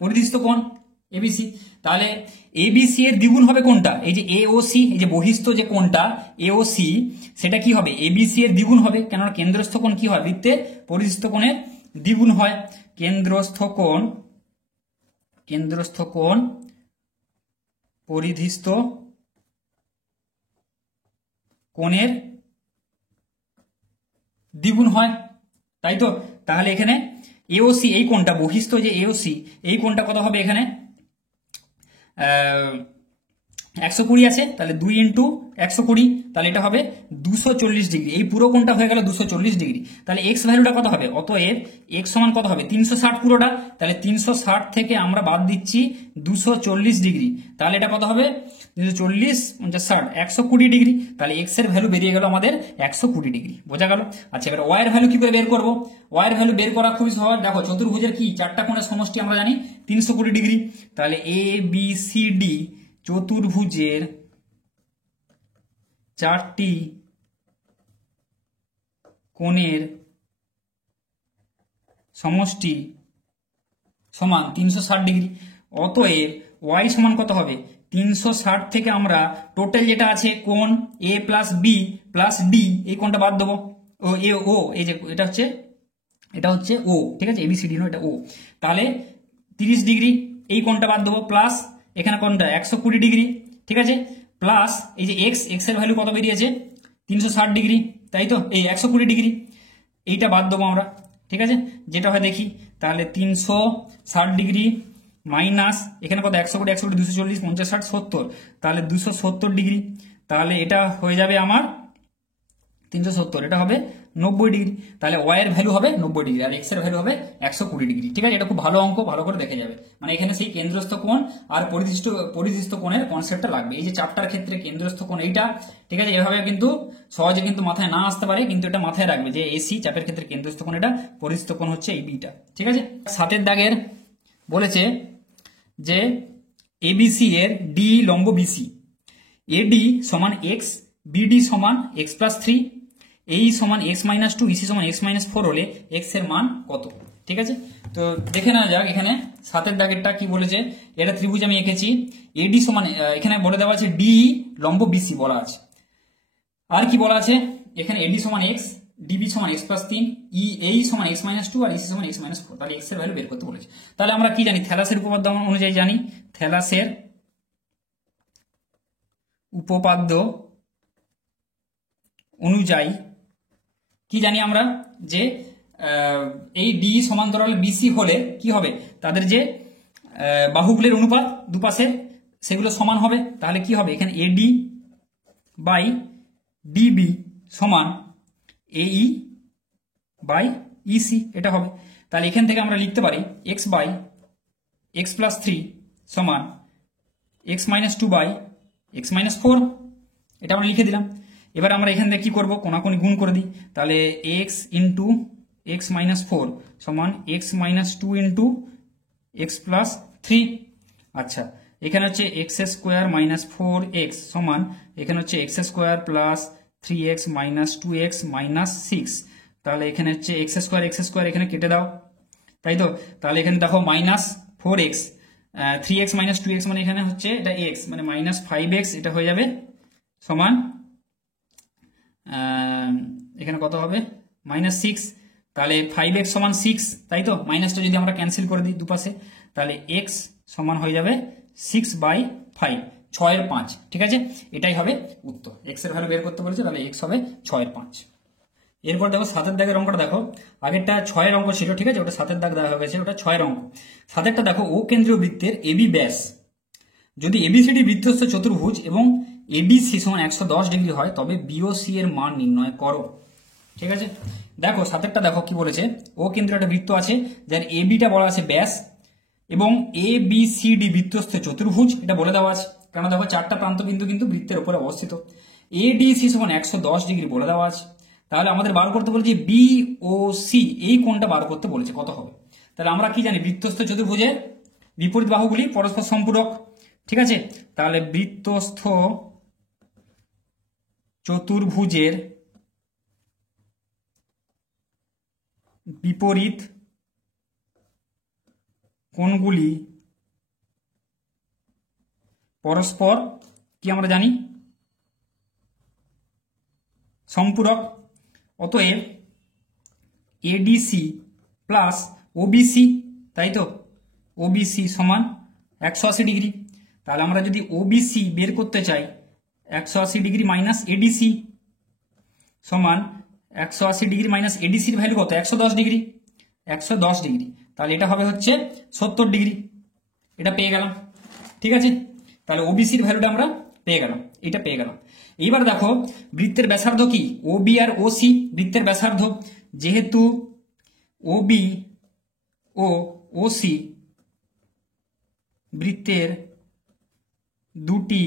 পরিধিস্থ কোণ এবিসি। তাহলে এবিসি এর দ্বিগুণ হবে কোনটা, এই যে এ ও সি, এই যে বহিস্থ যে কোণটা এ ও সি, সেটা কি হবে, এবিসি এর দ্বিগুণ হবে, কেননা কেন্দ্রস্থ কোণ কি হয়, বৃত্তের পরিধিস্থ কোণের দ্বিগুণ হয়। কেন্দ্রস্থ কোণ, কেন্দ্রস্থ কোণ পরিধিস্থ কোণের দ্বিগুণ হয়, তাই তো। তাহলে এখানে এওসি, এই কোণটা বহিস্থ যে এওসি, এই কোণটা কত হবে, এখানে 120 আছে, তাহলে 2 ইন্টু 120, তাহলে এটা হবে 240 ডিগ্রি। এই পুরো কোণটা হয়ে গেল 240 ডিগ্রি। তাহলে এক্স ভ্যালুটা কত হবে, অতএব এক্স সমান কত হবে, 360 পুরোটা। তাহলে 360 থেকে আমরা বাদ দিচ্ছি 240 ডিগ্রি, তাহলে এটা কত হবে, 240 50 60 120 ডিগ্রি। তাহলে এক্স এর ভ্যালু বেরিয়ে গেল আমাদের 120 ডিগ্রি, বোঝা গেল। আচ্ছা, এবার ওয়াই এর ভ্যালু কি করে বের করবো, ওয়াই এর ভ্যালু বের করা খুবই সহজ। দেখো চতুর্ভুজের কি চারটা কোণের সমষ্টি আমরা জানি 320 ডিগ্রি। তাহলে এ বি সি ডি চতুর্ভুজের চারটি কোণের সমষ্টি সমান 360 ডিগ্রি। অতএব ওয়াই সমান কত হবে, 360 থেকে আমরা টোটাল যেটা আছে কোণ এ প্লাস বি প্লাস ডি, এই কোণটা বাদ দেবো, ও এ ও, এই যে এটা হচ্ছে ও, ঠিক আছে, এবিসিডি নো, এটা ও। তাহলে 30 ডিগ্রি, এই কোণটা বাদ দেবো, প্লাস এখানে কোণটা 120 ডিগ্রি, ঠিক আছে, প্লাস এই যে এক্স, এক্স এর ভ্যালু কত বেরিয়েছে 360 ডিগ্রি, তাই তো, এই 120 ডিগ্রি, এইটা বাদ দেবো আমরা, ঠিক আছে, যেটা হয় দেখি। তাহলে 360 ডিগ্রি মাইনাস এখানে কত 120, 120 240 50 60 70, তাহলে 270 ডিগ্রি, তাহলে এটা হয়ে যাবে আমার 370, এটা হবে 90 ডিগ্রি। তাহলে ওয়াই এর ভ্যালু হবে 90 ডিগ্রি আর এক্স এর ভ্যালু হবে 120 ডিগ্রি, ঠিক আছে। এটা খুব ভালো অঙ্ক, ভালো করে দেখে যাবে, মানে এখানে সেই কেন্দ্রস্থ কোণ আর পরিধিস্থ কোণের কনসেপ্টটা লাগবে। এই যে চাপটার ক্ষেত্রে কেন্দ্রস্থ কোণ এইটা, ঠিক আছে, এভাবে কিন্তু সহজে কিন্তু মাথায় না আসতে পারে, কিন্তু এটা মাথায় রাখবে যে এসি চাপের ক্ষেত্রে কেন্দ্রস্থ কোণ এটা, পরিধিস্থ কোণ হচ্ছে এই বিটা, ঠিক আছে। 7 দাগের বলেছে যে এবিসি এর ডি লম্ব বিসি, এডি সমান এক্স, বিডি সমান এক্স প্লাস 3, এই সমান এক্স মাইনাস 2, ইসি সমান এক্স মাইনাস 4 হলে এক্স এর মান কত, ঠিক আছে। তো দেখে নেওয়া যাক এখানে 7 দাগেরটা কি বলেছে। এটা ত্রিভুজ আমি এঁকেছি, এডি সমান, এখানে বলে দেওয়া আছে ডি লম্ব বিসি বলা আছে, আর কি বলা আছে এখানে, এডি সমান এক্স, ডিবি সমান এক্স প্লাস 3, ই এই সমান এক্স মাইনাস 2 আর ইসি সমান এক্স মাইনাস 4। তাহলে এক্স এর ভ্যালু বের করতে বলেছে। তাহলে আমরা কি জানি, থ্যালাসের উপপাদ্য অনুযায়ী জানি, থ্যালাসের উপপাদ্য অনুযায়ী কি জানি আমরা, যে এই ডি সমান্তরাল বিসি হলে কি হবে, তাদের যে বাহুগুলির অনুপাত দুপাশে সেগুলো সমান হবে। তাহলে কি হবে, এখানে এডি বাই ডিবি সমান এই বাই ইসি, এটা হবে। তাহলে এখান থেকে আমরা লিখতে পারি এক্স বাই এক্স প্লাস 3 সমান X minus 2 by X minus 4, এটা আমরা লিখে দিলাম। এবার আমরা এখান থেকে কি করবো, কোনাকুনি গুণ করে দিই। তাহলে এক্স ইন্টু এক্স মাইনাস 4 সমান X minus 2 into x plus 3। আচ্ছা, এখানে হচ্ছে এক্স স্কোয়ার মাইনাস 4x সমান এখানে হচ্ছে x square plus 3x minus 2x minus 6। তাহলে এখানে হচ্ছে এক্স স্কোয়ার এখানে কেটে দাও, তাই তো। তাহলে এখানে দেখো minus 4x, 3x minus 2x মানে এখানে হচ্ছে এটা x, মানে মাইনাস 5x, এটা হয়ে যাবে সমান এখানে কত হবে মাইনাস 6। তাহলে 5x সমান 6, তাই তো, মাইনাসটা যদি আমরা ক্যান্সেল করে দিই দুপাশে, তাহলে x সমান হয়ে যাবে 6/5, 6/5, ঠিক আছে। এটাই হবে উত্তর, x এর ভ্যালু বের করতে বলেছে, তাহলে x হবে 6/5। এরপর দেখো 7 দাগের অঙ্কটা দেখো, আগেরটা 6 অঙ্ক ছিল, ঠিক আছে, ওটা 7 দাগ দেওয়া হয়ে গেছে, ওটা 6 অঙ্ক। 7টা দেখো, ও কেন্দ্রীয় বৃত্তের এবি ব্যাস যদি এবিসিডি বৃত্তস্থ চতুর্ভুজ এবং এডিসি সমান 110 ডিগ্রি হয় তবে বিওসি এর মান নির্ণয় করো, ঠিক আছে। দেখো 7টা দেখো কি বলেছে, ও কেন্দ্রীয় একটা বৃত্ত আছে যার এবিটা বলা আছে ব্যাস এবং এ বি সি ডি বৃত্তস্থ চতুর্ভুজ, এটা বলে দেওয়া আছে, কারণ দেখো 4টা প্রান্ত বিন্দু কিন্তু বৃত্তের উপরে অবস্থিত। এডিসি সমান 110 ডিগ্রি বলে দেওয়া আছে। তাহলে আমাদের বার করতে বলেছে বিওসি, এই কোণটা বার করতে বলেছে, কত হবে। তাহলে আমরা কি জানি, বৃত্তস্থ চতুর্ভুজের বিপরীত বাহুগুলি পরস্পর সম্পূরক, ঠিক আছে। তাহলে বৃত্তস্থ চতুর্ভুজের বিপরীত কোণগুলি পরস্পর কি আমরা জানি, সম্পূরক। অতএব এডিসি প্লাস ওবিসি, তাই তো, ওবিসি সমান 180 ডিগ্রি। তাহলে আমরা যদি ওবিসি বের করতে চাই, 180 ডিগ্রি মাইনাস এডিসি সমান 180 ডিগ্রি মাইনাস এডিসির ভ্যালু কত, 110 ডিগ্রি, 110 ডিগ্রি। তাহলে এটা হবে হচ্ছে 70 ডিগ্রি, এটা পেয়ে গেলাম, ঠিক আছে। তাহলে ওবিসির ভ্যালুটা আমরা পেয়ে গেলাম, এটা পেয়ে গেলাম। এইবার দেখো বৃত্তের ব্যাসার্ধ কি, ওবি আর ওসি বৃত্তের ব্যাসার্ধ, যেহেতু ওবি ও ওসি বৃত্তের দুটি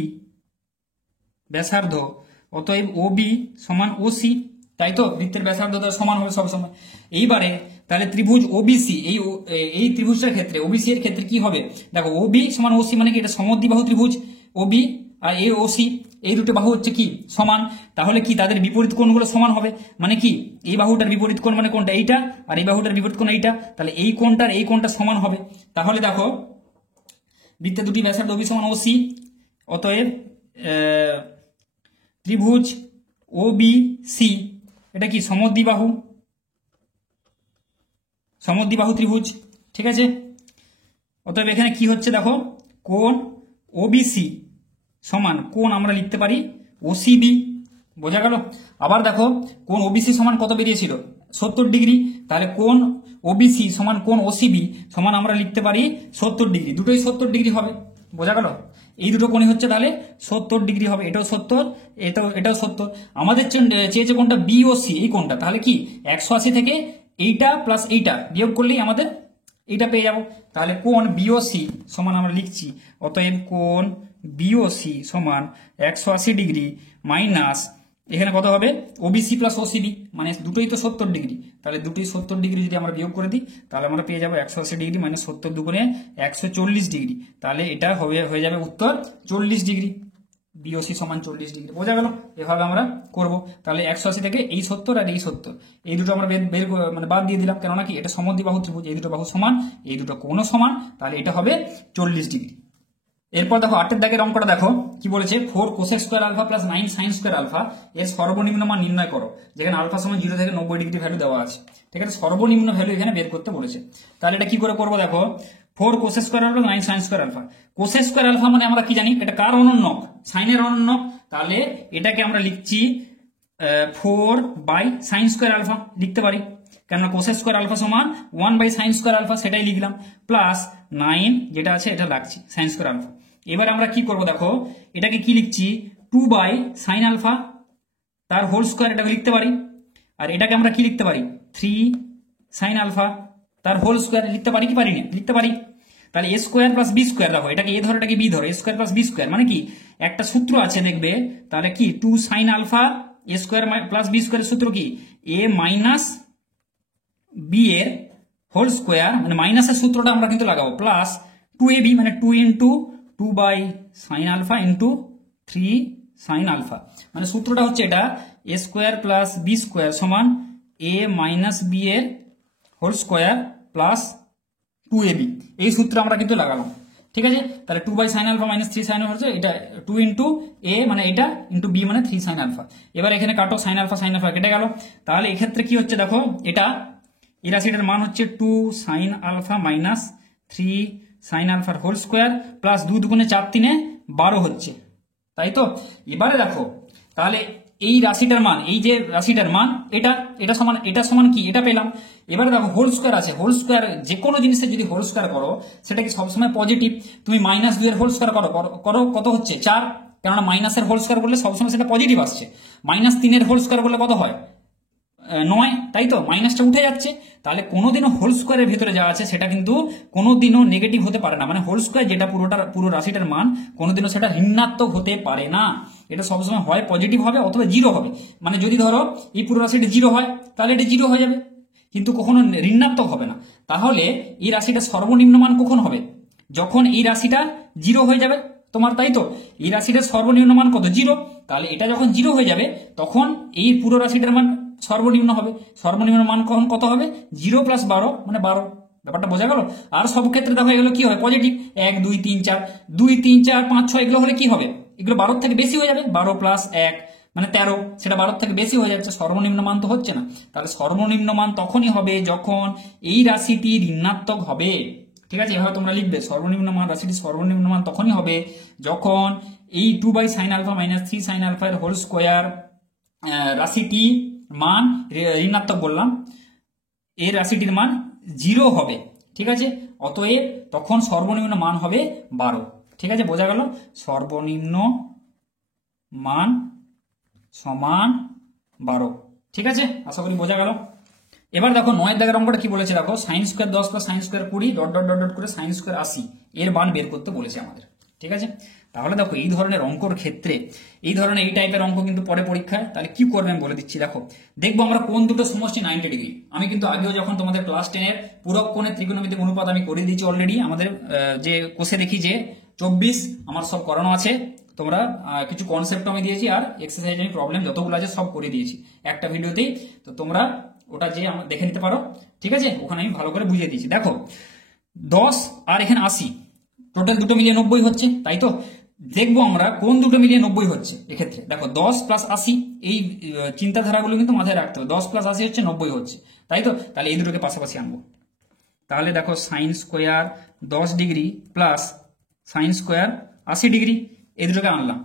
ব্যাসার্ধ, অতএব ওবি সমান ওসি, তাই তো, বৃত্তের ব্যাসার্ধ সমান হবে সবসময়। এইবারে তাহলে ত্রিভুজ ওবিসি, এই ত্রিভুজটার ক্ষেত্রে ওবিসি এর ক্ষেত্রে কি হবে, দেখো ওবি সমান ওসি মানে কি, এটা সমদ্বিবাহু ত্রিভুজ, ওবি আর এ ওসি এই দুটো বাহু হচ্ছে কি সমান, তাহলে কি তাদের বিপরীত কোণগুলো সমান হবে, মানে কি এই বাহুটার বিপরীত কোণ মানে কোনটা, এইটা, আর এই বাহুটার বিপরীত কোণ এইটা, তাহলে এই কোণটার এই কোণটা সমান হবে। তাহলে দেখো বৃত্তের দুটি ব্যাসার্ধ ওবি সমান ওসি, অতএব ত্রিভুজ ওবিসি এটা কি সমদ্বিবাহু ত্রিভুজ, ঠিক আছে। অতএব এখানে কি হচ্ছে দেখো, কোণ ওবিসি সমান কোণ আমরা লিখতে পারি ওসিবি, বোঝা গেল। আবার দেখো কোণ ওবিসি সমান কত বেরিয়েছিল, 70 ডিগ্রি, তাহলে কোণ ওবিসি সমান কোণ ওসিবি সমান আমরা লিখতে পারি 70 ডিগ্রি, দুটোই 70 ডিগ্রি হবে, বোঝা গেল। এই দুটো কোণই হচ্ছে তাহলে 70 ডিগ্রি হবে, এটাও 70, এটাও 70। আমাদের চেয়েছে কোনটা, বিওসি এই কোণটা, তাহলে কি 180 থেকে এইটা প্লাস এইটা বিয়োগ করলেই আমাদের এইটা পেয়ে যাব। তাহলে কোণ বিওসি সমান আমরা লিখছি, অতএব কোণ বিওসি সমান 180 ডিগ্রি মাইনাস এখানে কত হবে, ওবিসি প্লাস ওসিবি, মানে দুটোই তো 70 ডিগ্রি, তাহলে দুটোই 70 ডিগ্রি যদি আমরা বিয়োগ করে দিই তাহলে আমরা পেয়ে যাবো 180 ডিগ্রি মানে 70 দুগুণে 140 ডিগ্রি, তাহলে এটা হয়ে যাবে উত্তর 40 ডিগ্রি, বিওসি সমান 40 ডিগ্রি, বোঝা গেল। এভাবে আমরা করব। তাহলে 180 থেকে এই 70 আর এই 70 এই দুটো আমরা মানে বাদ দিয়ে দিলাম, কেননা কি এটা সমদ্বিবাহু ত্রিভুজ, এই দুটো বাহু সমান, এই দুটো কোণও সমান, তাহলে এটা হবে 40 ডিগ্রি। এরপর দেখো 8 এর দাগের অঙ্কটা দেখো কি বলেছে, 4 cosec square alpha plus 9 sine square alpha এর সর্বনিম্ন মান নির্ণয় করো, যেখানে আলফা সমান 0 থেকে 90 ডিগ্রি ভ্যালু দেওয়া আছে, ঠিক আছে। সর্বনিম্ন ভ্যালু এখানে বের করতে বলেছে। তাহলে এটা কি করে করবো, দেখো 4 cosec square alpha 9 sine square alpha, cosec square alpha মানে আমরা কি জানি, এটা কার অনন্যক, সাইনের অনন্যক, তাহলে এটাকে আমরা লিখছি 4 বাই সাইন স্কয়ার আলফা লিখতে পারি, কেননা কোসেক স্কয়ার আলফা সমান 1 বাই সাইন স্কয়ার আলফা, সেটাই লিখলাম, প্লাস 9 যেটা আছে এটা লাগছি সাইন স্কয়ার আলফা। এবার আমরা কি করব, দেখো এটাকে কি লিখছি 2 বাই সাইন আলফা তার হোল স্কয়ার, এটাকে লিখতে পারি, আর এটাকে আমরা কি লিখতে পারি 3 সাইন আলফা তার হোল স্কয়ার, লিখতে পারি কি পারি না, লিখতে পারি। তাহলে এ স্কয়ার প্লাস বি স্কয়ার, দেখো এটাকে এ ধরো এটাকে বি ধরো, এ স্কয়ার প্লাস বি স্কয়ার মানে কি একটা সূত্র আছে দেখবে, তাহলে কি 2 সাইন আলফা এ স্কয়ার প্লাস বি স্কয়ারের সূত্র কি এ মাইনাস বি এর হোল স্কয়ার, মানে মাইনাসের সূত্রটা আমরা কিন্তু লাগাবো, প্লাস 2ab মানে 2 into 2 by sine alpha into 3 sine alpha, মানে সূত্রটা হচ্ছে এটা A square plus B square সমান এ মাইনাস বি এর হোল স্কোয়ার প্লাস 2ab, এই সূত্র আমরা কিন্তু লাগালাম, ঠিক আছে। তাহলে 2 by sine alpha minus 3 sine হচ্ছে এটা 2 ইন্টু এ মানে এটা ইন্টু বি মানে 3 সাইন আলফা। এবার এখানে কাটো সাইন আলফা কেটে গেল, তাহলে এক্ষেত্রে কি হচ্ছে দেখো এটা এই রাশিটার মান হচ্ছে 2 সাইন আলফা মাইনাস 3 সাইন আলফার হোল স্কোয়ার প্লাস 2 দুগুণে 4 3 12 হচ্ছে, তাই তো। এবারে দেখো তাহলে এই রাশিটার মান, এই যে রাশিটার মান এটা সমান কি, এটা পেলাম। এবারে দেখো হোল স্কোয়ার আছে, হোল স্কোয়ার যে কোনো জিনিসের যদি হোল স্কোয়ার করো সেটা কি সবসময় পজিটিভ, তুমি -2 এর হোল স্কোয়ার করো কত হচ্ছে 4, কেননা মাইনাসের হোল স্কোয়ার করলে সবসময় সেটা পজিটিভ আসছে, -3 এর হোল স্কোয়ার করলে কত হয় 9, তাই তো, মাইনাসটা উঠে যাচ্ছে। তাহলে কোনোদিনও হোল স্কোয়ারের ভেতরে যা আছে সেটা কিন্তু কোনোদিনও নেগেটিভ হতে পারে না, মানে হোল স্কোয়ার যেটা পুরো রাশিটার মান কোনোদিনও সেটা ঋণাত্মক হতে পারে না। এটা সবসময় হয় পজিটিভ হবে অথবা জিরো হবে। মানে যদি ধরো এই পুরো রাশিটা জিরো হয় তাহলে এটা জিরো হয়ে যাবে, কিন্তু কখনো ঋণাত্মক হবে না। তাহলে এই রাশিটা সর্বনিম্ন মান কখন হবে? যখন এই রাশিটা জিরো হয়ে যাবে তোমার, তাই তো? এই রাশিটার সর্বনিম্ন মান কত? জিরো। তাহলে এটা যখন জিরো হয়ে যাবে তখন এই পুরো রাশিটার মান সর্বনিম্ন হবে। সর্বনিম্ন মান কখন কত হবে? 0 + 12 মানে 12। ব্যাপারটা বোঝা গেল? আর সব ক্ষেত্রে দেখো এগুলো কি হয়? পজিটিভ। 1 2 3 4 2 3 4 5 6 এগুলো হলে কি হবে? এগুলো 12 থেকে বেশি হয়ে যাবে। 12 + 1 মানে 13, সেটা 12 থেকে বেশি হয়ে যাচ্ছে, সর্বনিম্ন মান তো হচ্ছে না। তাহলে সর্বনিম্ন মান তখনই হবে যখন এই রাশিটি ঋণাত্মক হবে। ঠিক আছে, এভাবে তোমরা লিখবে সর্বনিম্ন মান, রাশিটি সর্বনিম্ন মান তখনই হবে যখন এই 2/sin α - 3sin α এর হোল স্কোয়ার রাশিটি মান ঋণাত্মক বললাম, এর রাশিটির মান 0 হবে। ঠিক আছে, অতএব তখন সর্বনিম্ন মান হবে 12। ঠিক আছে, বোঝা গেল? সর্বনিম্ন মান সমান 12। ঠিক আছে, আশা করি বোঝা গেল। এবার দেখো 9 দাগের অঙ্কটা কি বলেছে দেখো, sin² 10 + sin² 20 dot dot dot dot করে sin² 80 এর মান বের করতে বলেছে আমাদের। ঠিক আছে, তাহলে দেখো এই ধরনের অঙ্কর ক্ষেত্রে এই ধরনের এই টাইপের অঙ্ক কিন্তু পরে পরীক্ষায় তাহলে কি করবে আমি বলে দিচ্ছি। দেখো দেখবো আমরা কোন দুটো সমষ্টি 90 ডিগ্রি। আমি কিন্তু আগেও যখন তোমাদের ক্লাস 10 এর পূরক কোণের ত্রিকোণমিতিক অনুপাত আমি করে দিয়েছি অলরেডি, আমাদের যে কোষে দেখি যে 24 আমার সব করানো আছে, তোমরা কিছু কনসেপ্ট আমি দিয়েছি আর এক্সারসাইজ আমি প্রবলেম যতগুলো আছে সব করে দিয়েছি একটা ভিডিওতেই, তো তোমরা ওটা যে দেখে নিতে পারো। ঠিক আছে, ওখানে আমি ভালো করে বুঝিয়ে দিয়েছি। দেখো 10 আর এখানে 80 টোটাল দুটো মিলিয়ে 90 হচ্ছে, তাই তো? দেখবো আমরা কোন দুটো মিলিয়ে 90 হচ্ছে। এক্ষেত্রে দেখো 10 + 80, এই চিন্তাধারাগুলো কিন্তু মাথায় রাখতে হবে। 10 + 80 হচ্ছে 90 হচ্ছে, তাই তো? তাহলে এই দুটোকে পাশাপাশি আনবো। তাহলে দেখো sin² 10 degree plus sin² 80 degree, এই দুটোকে আনলাম।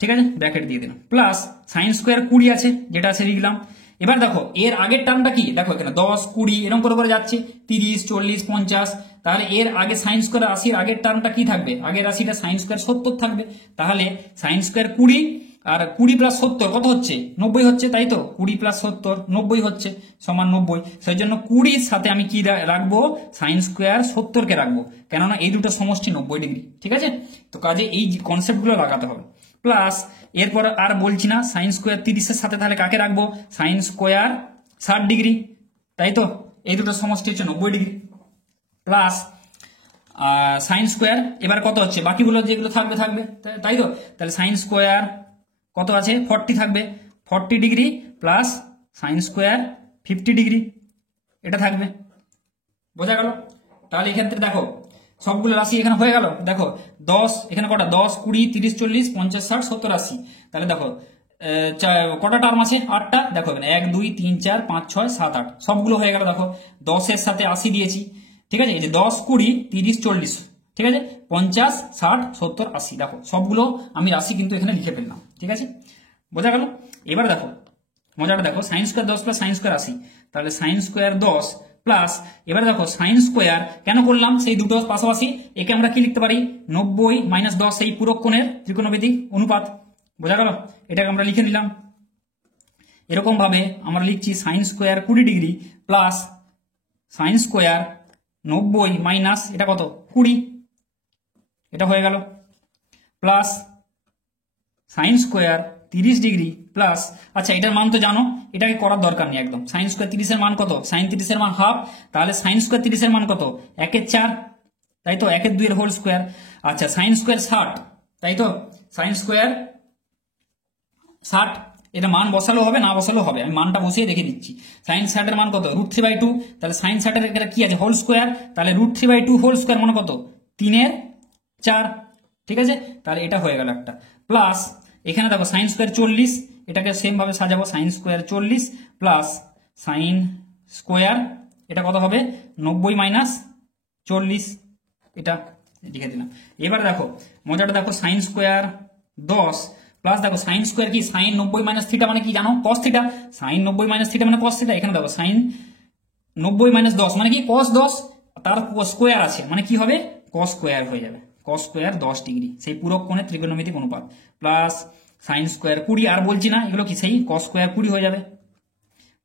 ঠিক আছে, ব্র্যাকেট দিয়ে দিলাম। প্লাস sin² 20 আছে, যেটা আছে লিখলাম। এবার দেখো এর আগের টার্মটা কি? দেখো এখানে 10 20 এরকম করে করে যাচ্ছে, 30 40 50। তাহলে এর আগে sin² 80 এর আগের টার্মটা কি থাকবে? আগের রাশিটা sin² 70 থাকবে। তাহলে sin² 20 আর 20 + 70 কত হচ্ছে? 90 হচ্ছে, তাই তো? 20 + 70 90 হচ্ছে, সমান 90। সেই জন্য 20 এর সাথে আমি কি রাখবো? sin² 70 কে রাখবো, কেননা এই দুটো সমষ্টি 90 ডিগ্রি। ঠিক আছে, তো কাজে এই কনসেপ্টগুলো লাগাতে হবে। প্লাস এরপর আর বলছি না, sin² 30 এর সাথে তাহলে কাকে রাখবো? sin² 60 ডিগ্রি, তাই তো? এই দুটো সমষ্টি হচ্ছে 90 ডিগ্রি। প্লাস sin² এবার কত হচ্ছে? বাকিগুলো যেগুলো থাকবে থাকবে, তাই তো? তাহলে sin² কত আছে? 40 থাকবে, 40 ডিগ্রি প্লাস sin² 50 ডিগ্রি, এটা থাকবে। বোঝা গেল? তাহলে এক্ষেত্রে দেখো সবগুলো রাশি এখানে হয়ে গেল। দেখো 10 এখানে কটা? 10 20 30 40 50 60 70 80। তাহলে দেখো কটা টার্ম আছে? 8টা। দেখো এখানে 1 2 3 4 5 6 7 8 সবগুলো হয়ে গেল। দেখো 10 এর সাথে 80 দিয়েছি। ঠিক আছে, এই যে 10 20 30 40, ঠিক আছে, 50 60 70 80, দেখো সবগুলো আমি রাশি কিন্তু এখানে লিখে ফেললাম। ঠিক আছে, বোঝা গেল? এবার দেখো মজাটা দেখো, sin² 10 + sin² 80, তাহলে sin² 10 প্লাস, এবার দেখো sin² কেন করলাম? সেই দুটো পাশাপাশি, একে আমরা কি লিখতে পারি? 90 - 10, এই পূরক কোণের ত্রিকোণমিতিক অনুপাত। বোঝা গেল? এটাকে আমরা লিখে নিলাম। এরকম ভাবে আমরা লিখছি sin² 20 ডিগ্রি প্লাস sin² 90 - এটা কত? 20, এটা হয়ে গেল। প্লাস sin² 30 ডিগ্রি প্লাস, আচ্ছা এটার মান তো জানো, এটাকে করার দরকার নেই একদম। sin² 30 এর মান কত? sin 30 এর মান হাফ, তাহলে sin² 30 এর মান কত? 1/4, তাই তো? 1/2 এর হোল স্কোয়ার। আচ্ছা sin² 60, তাই তো? sin² 60, এটা মান বসালেও হবে না বসালেও হবে, আমি মানটা বসিয়ে রেখে দিচ্ছি। sin 60 এর মান কত? √3/2, তাহলে sin 60 এর এটা কি আছে? হোল স্কোয়ার, তাহলে √3/2 হোল স্কোয়ার মানে কত? 3/4। ঠিক আছে, তাহলে এটা হয়ে গেল একটা। প্লাস এখানে দেখো sin² 40, এটাকে সেম ভাবে সাজাবো, sin² 40 প্লাস sin², এটা কত হবে? 90 - 40, এটা লিখে দিলাম। এবার দেখো মজাটা দেখো, sin² 10 প্লাস দেখো sin² কি? sin 90 - থিটা মানে কি জানো? cos theta. sin 90 - থিটা মানে cos থিটা। এখানে দেখো sin 90 - 10 মানে কি? cos 10, তার স্কোয়ার আছে মানে কি হবে? cos স্কোয়ার হয়ে যাবে, cos² 10 ডিগ্রি, সেই পূরক কোণের ত্রিকোণমিতিক অনুপাত। প্লাস sin² 20, আর বলছি না, এগুলো কি? সেই cos² 20 হয়ে যাবে।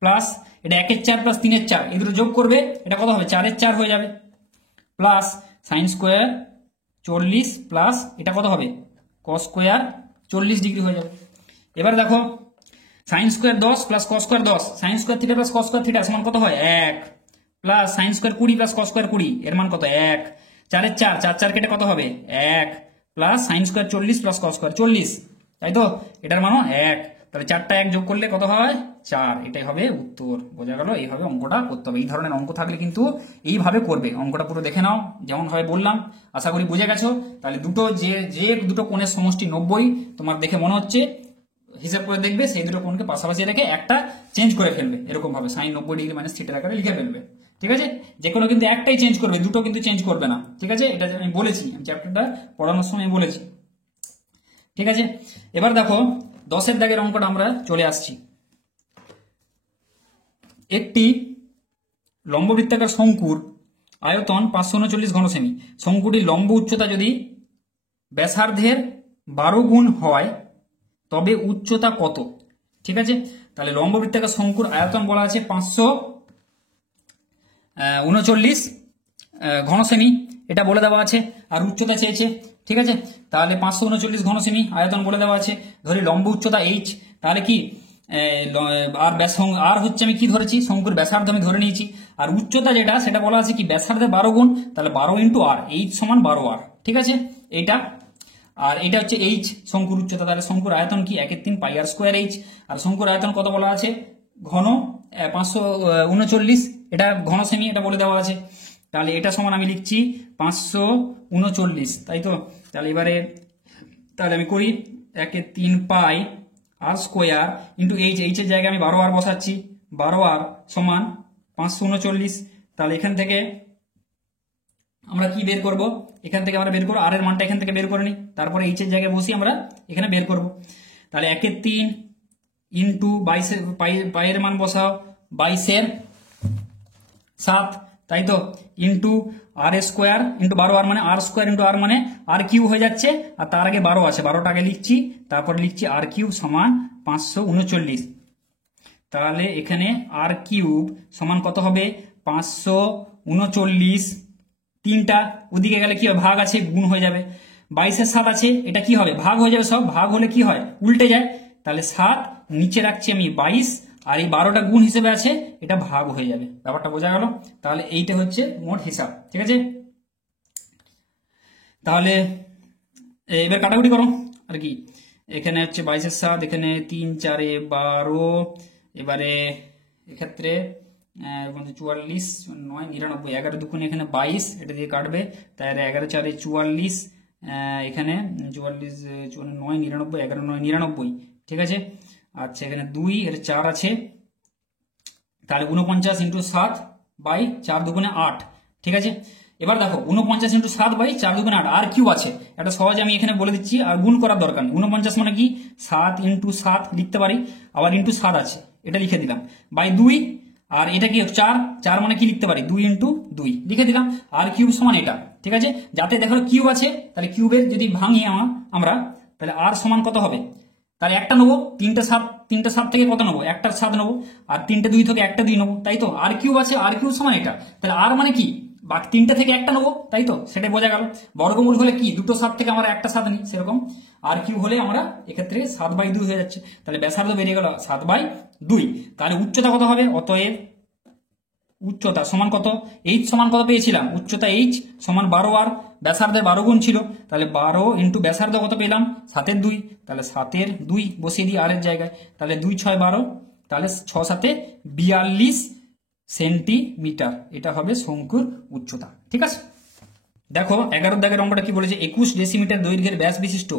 প্লাস এটা 1/4 প্লাস 3/4, এই দুটো যোগ করবে, এটা কত হবে? 4/4 হয়ে যাবে। প্লাস sin² 40 প্লাস এটা কত হবে? cos² 40 ডিগ্রি হয়ে যাবে। এবার দেখো sine square 10 plus cos square 10, sine square theta plus cos square theta সমান কত হয় 1, plus sine square 20 plus cos square 20 এর মান কত 1, 4 4 4 4 কেটে কত হবে 1, plus sine square 40 plus cos square 40, তাই তো এটার মানও 1, তাহলে 4টা 1 যোগ করলে কত হয় 4, এটাই হবে উত্তর। বোঝা গেল? এইভাবে অঙ্কটা করতে হবে। এই ধরনের অঙ্ক থাকলে কিন্তু এইভাবে করবে। অঙ্কটা পুরো দেখে নাও যেমন ভাবে বললাম, আশা করি বুঝে গেছো। তাহলে দুটো যে দুটো কোণের সমষ্টি 90 তোমার দেখে মনে হচ্ছে, হিসাব করে দেখবে সেই দুটো কোণকে পাশাপাশি রেখে একটা চেঞ্জ করে ফেলবে, এরকম ভাবে সাইন 90 ডিগ্রি মাইনাস থিটার আকারে লিখে ফেলবে। ঠিক আছে, যে কোনো কিন্তু একটাই চেঞ্জ করবে, দুটো কিন্তু চেঞ্জ করবে না। ঠিক আছে, এটা আমি বলেছি, আমি চ্যাপ্টারটা পড়ানোর সময় বলেছি। ঠিক আছে, এবার দেখো 10 এর দাগের অঙ্কটা আমরা চলে আসছি। একটি লম্ববৃত্তাকার শঙ্কুর আয়তন 539 ঘন সেমি। শঙ্কুটির লম্ব উচ্চতা যদি ব্যাসার্ধের 12 গুণ হয় তবে উচ্চতা কত? ঠিক আছে, তাহলে লম্ববৃত্তাকার শঙ্কুর আয়তন বলা আছে 539 ঘন সেমি, এটা বলে দেওয়া আছে, আর উচ্চতা চেয়েছে। ঠিক আছে, তাহলে 539 ঘন সেমি আয়তন বলে দেওয়া আছে, ধরি লম্ব উচ্চতা h, তাহলে কি আর হচ্ছে আমি কি ধরেছি, শঙ্কুর ব্যাসার্ধ আমি ধরে নিয়েছি, আর উচ্চতা যেটা সেটা বলা আছে কি ব্যাসার্ধে 12 গুণ, তাহলে 12 ইন্টু আর, h সমান 12 r। ঠিক আছে, এইটা আর এটা হচ্ছে h শঙ্কুর উচ্চতা, তাহলে শঙ্কুর আয়তন কি 1/3 পাই আর স্কোয়ার h, আর শঙ্কুর আয়তন কত বলা আছে ঘন 539, এটা ঘন সেমি, এটা বলে দেওয়া আছে। তাহলে এটা সমান আমি লিখছি 539, তাই তো। তাহলে এবারে তাহলে আমি করি 1/3 পাই R square into h, h এর জায়গায় আমি 12 r বসাচ্ছি, 12 r সমান 539। তাহলে এখান থেকে আমরা কি বের করব, এখান থেকে আমরা বের করব আর এর মানটা এখান থেকে বের করে নিই, তারপরে h এর জায়গায় বসি আমরা এখানে বের করব। তাহলে 1/3 ইন্টু 22 পাইয়ের মান বসাও 22/7, তাই তো, ইন্টু আর স্কোয়ার ইন্টু 12 আর মানে আর স্কোয়ার ইন্টু আর মানে আর কিউব হয়ে যাচ্ছে, আর তার আগে 12 আছে, 12টা আগে লিখছি, তারপর লিখছি আর কিউব সমান 539। তাহলে এখানে আর কিউব সমান কত হবে 539, তিনটা ওদিকে গেলে কি হবে ভাগ আছে গুণ হয়ে যাবে, 22/7 আছে, এটা কি হবে ভাগ হয়ে যাবে, সব ভাগ হলে কি হয় উল্টে যায়, তাহলে 7 নিচে রাখছি আমি 22, আর এই 12টা গুণ হিসেবে আছে, এটা ভাগ হয়ে যাবে। ব্যাপারটা বোঝা গেল? তাহলে এইটা হচ্ছে মোট হিসাব। ঠিক আছে, তাহলে এবার কাটাকুটি করো আর কি, এখানে হচ্ছে 22/7, এখানে 3 4 12, এবারে এক্ষেত্রে 44 9 99, 11 দুগুণে এখানে 22, এটা দিয়ে কাটবে, তাই 11 4 44, এখানে 44 9 99, 11 9 99। ঠিক আছে, আচ্ছা এখানে 2 এর 4 আছে, তাহলে 49 ইন্টু 7 বাই 4 দুগুণে 8। ঠিক আছে, এবার দেখো 49 ইন্টু 7 বাই 4 দুগুণে 8, আর কিউ আছে, এটা সহজে আমি এখানে বলে দিচ্ছি, আর গুণ করার দরকার নেই। 49 মানে কি 7 ইন্টু 7 লিখতে পারি, আবার ইন্টু 7 আছে, এটা লিখে দিলাম, বাই 2, আর এটা কি 4 4 মানে কি লিখতে পারি 2 ইন্টু 2 লিখে দিলাম, আর কিউব সমান এটা। ঠিক আছে, যাতে দেখো কিউব আছে, তাহলে কিউবের যদি ভাঙি আমরা, তাহলে আর সমান কত হবে, তাহলে একটা নেবো, 3টে 7 থেকে কত নেবো, একটার 7 নেবো, আর 3টে 2 থেকে একটা 2 নেবো, তাই তো। আর কিউব আছে, আর কিউব সমান এটা, তাহলে আর মানে কি বাকি 3টে থেকে একটা নেবো, তাই তো, সেটাই বোঝা গেল। বর্গমূল হলে কি দুটো 7 থেকে আমরা একটা 7 নিই, সেরকম আর কিউব হলে আমরা এক্ষেত্রে 7/2 হয়ে যাচ্ছে, তাহলে ব্যাসার্ধ বেরিয়ে গেল 7/2। তাহলে উচ্চতা কত হবে, অতএব উচ্চতা সমান কত, h সমান কত পেয়েছিলাম, উচ্চতা h সমান 12 r, ব্যাসার্ধের 12 গুণ ছিল, তাহলে 12 ইন্টু ব্যাসার্ধ কত পেলাম 7/2, তাহলে 7/2 বসিয়ে দিই আর এর জায়গায়, তাহলে 2 6 12, তাহলে 6 7 42 সেন্টিমিটার, এটা হবে শঙ্কুর উচ্চতা। ঠিক আছে, দেখো 11 দাগের অঙ্কটা কি বলেছে, 21 ডেসিমিটার দৈর্ঘ্যের ব্যাস বিশিষ্ট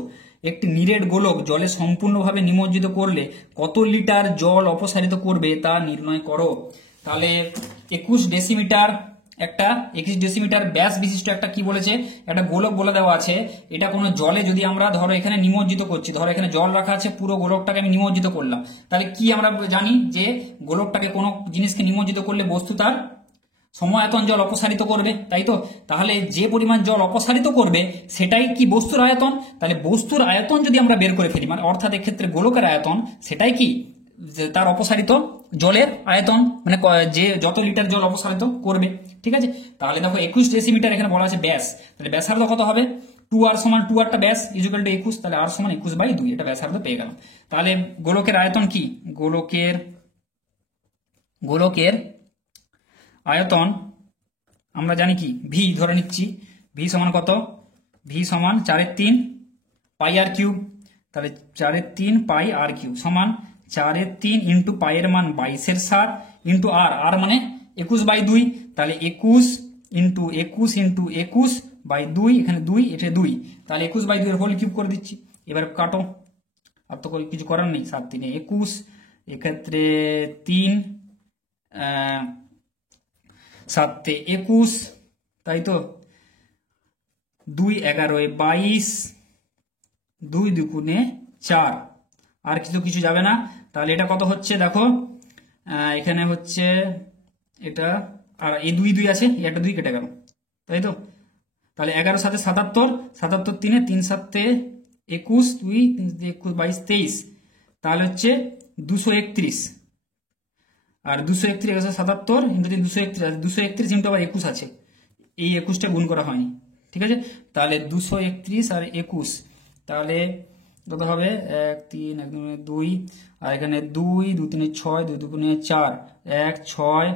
একটি নিরেট গোলক জলে সম্পূর্ণভাবে নিমজ্জিত করলে কত লিটার জল অপসারিত করবে তা নির্ণয় করো। তাহলে 21 ডেসিমিটার ব্যাস বিশিষ্ট একটা কি বলেছে, একটা গোলক বলে দেওয়া আছে, এটা কোনো জলে যদি আমরা ধরো এখানে নিমজ্জিত করছি, ধরো এখানে জল রাখা আছে, পুরো গোলকটাকে আমি নিমজ্জিত করলাম, তাহলে কি আমরা জানি যে গোলকটাকে কোনো জিনিসকে নিমজ্জিত করলে বস্তু তার সমায়তন জল অপসারিত করবে, তাই তো। তাহলে যে পরিমাণ জল অপসারিত করবে সেটাই কি বস্তুর আয়তন, তাহলে বস্তুর আয়তন যদি আমরা বের করে ফেলি, মানে অর্থাৎ এক্ষেত্রে গোলকের আয়তন, সেটাই কি তার অপসারিত জলের আয়তন, মানে যে যত লিটার জল অপসারিত করবে। ঠিক আছে, তাহলে দেখো 21 ডেসিমিটার এখানে বলা আছে ব্যাস, তাহলে ব্যাসার্ধ কত হবে 2r সমান 2rটা ব্যাস ইকুয়াল টু 21, তাহলে r সমান 21/2, এটা ব্যাসার্ধ পেয়ে গেলাম। তাহলে গোলকের আয়তন কি, গোলকের আয়তন আমরা জানি কি, ভি ধরে নিচ্ছি, ভি সমান কত, ভি সমান 4/3 পাই আর কিউব, তাহলে 4/3 পাই আর কিউব সমান 4/3 ইন্টু পাইয়ের মান 22/7 ইন্টু আর মানে 21/2, তাহলে 21 ইন্টু 21/2, এখানে 2, এটা 2, তাহলে 21/2 এর হোল কিউব করে দিচ্ছি। এবার কাটো, আর তো কিছু করার নেই, 7 3 21, এক্ষেত্রে 3 7 21, তাই তো 2 11 22, 2 2 4, আর কিছু যাবে না। তাহলে এটা কত হচ্ছে দেখো, এখানে হচ্ছে এটা, আর এই 2 2 আছে, একটা 2 কেটে গেল, তাই তো। তাহলে 11 7 77, 77 3 3 7 21, 2 3 21 22 23, তাহলে হচ্ছে 231, আর 231 77 ইন্টু 231, 231 ইন্টু আবার 21 আছে, এই 21টা গুণ করা হয়নি, ঠিক আছে। তাহলে 231 আর 21, তাহলে কত হবে, 1 3 1 2, আর এখানে 2 2 3 6, 2 2 4, 1 6,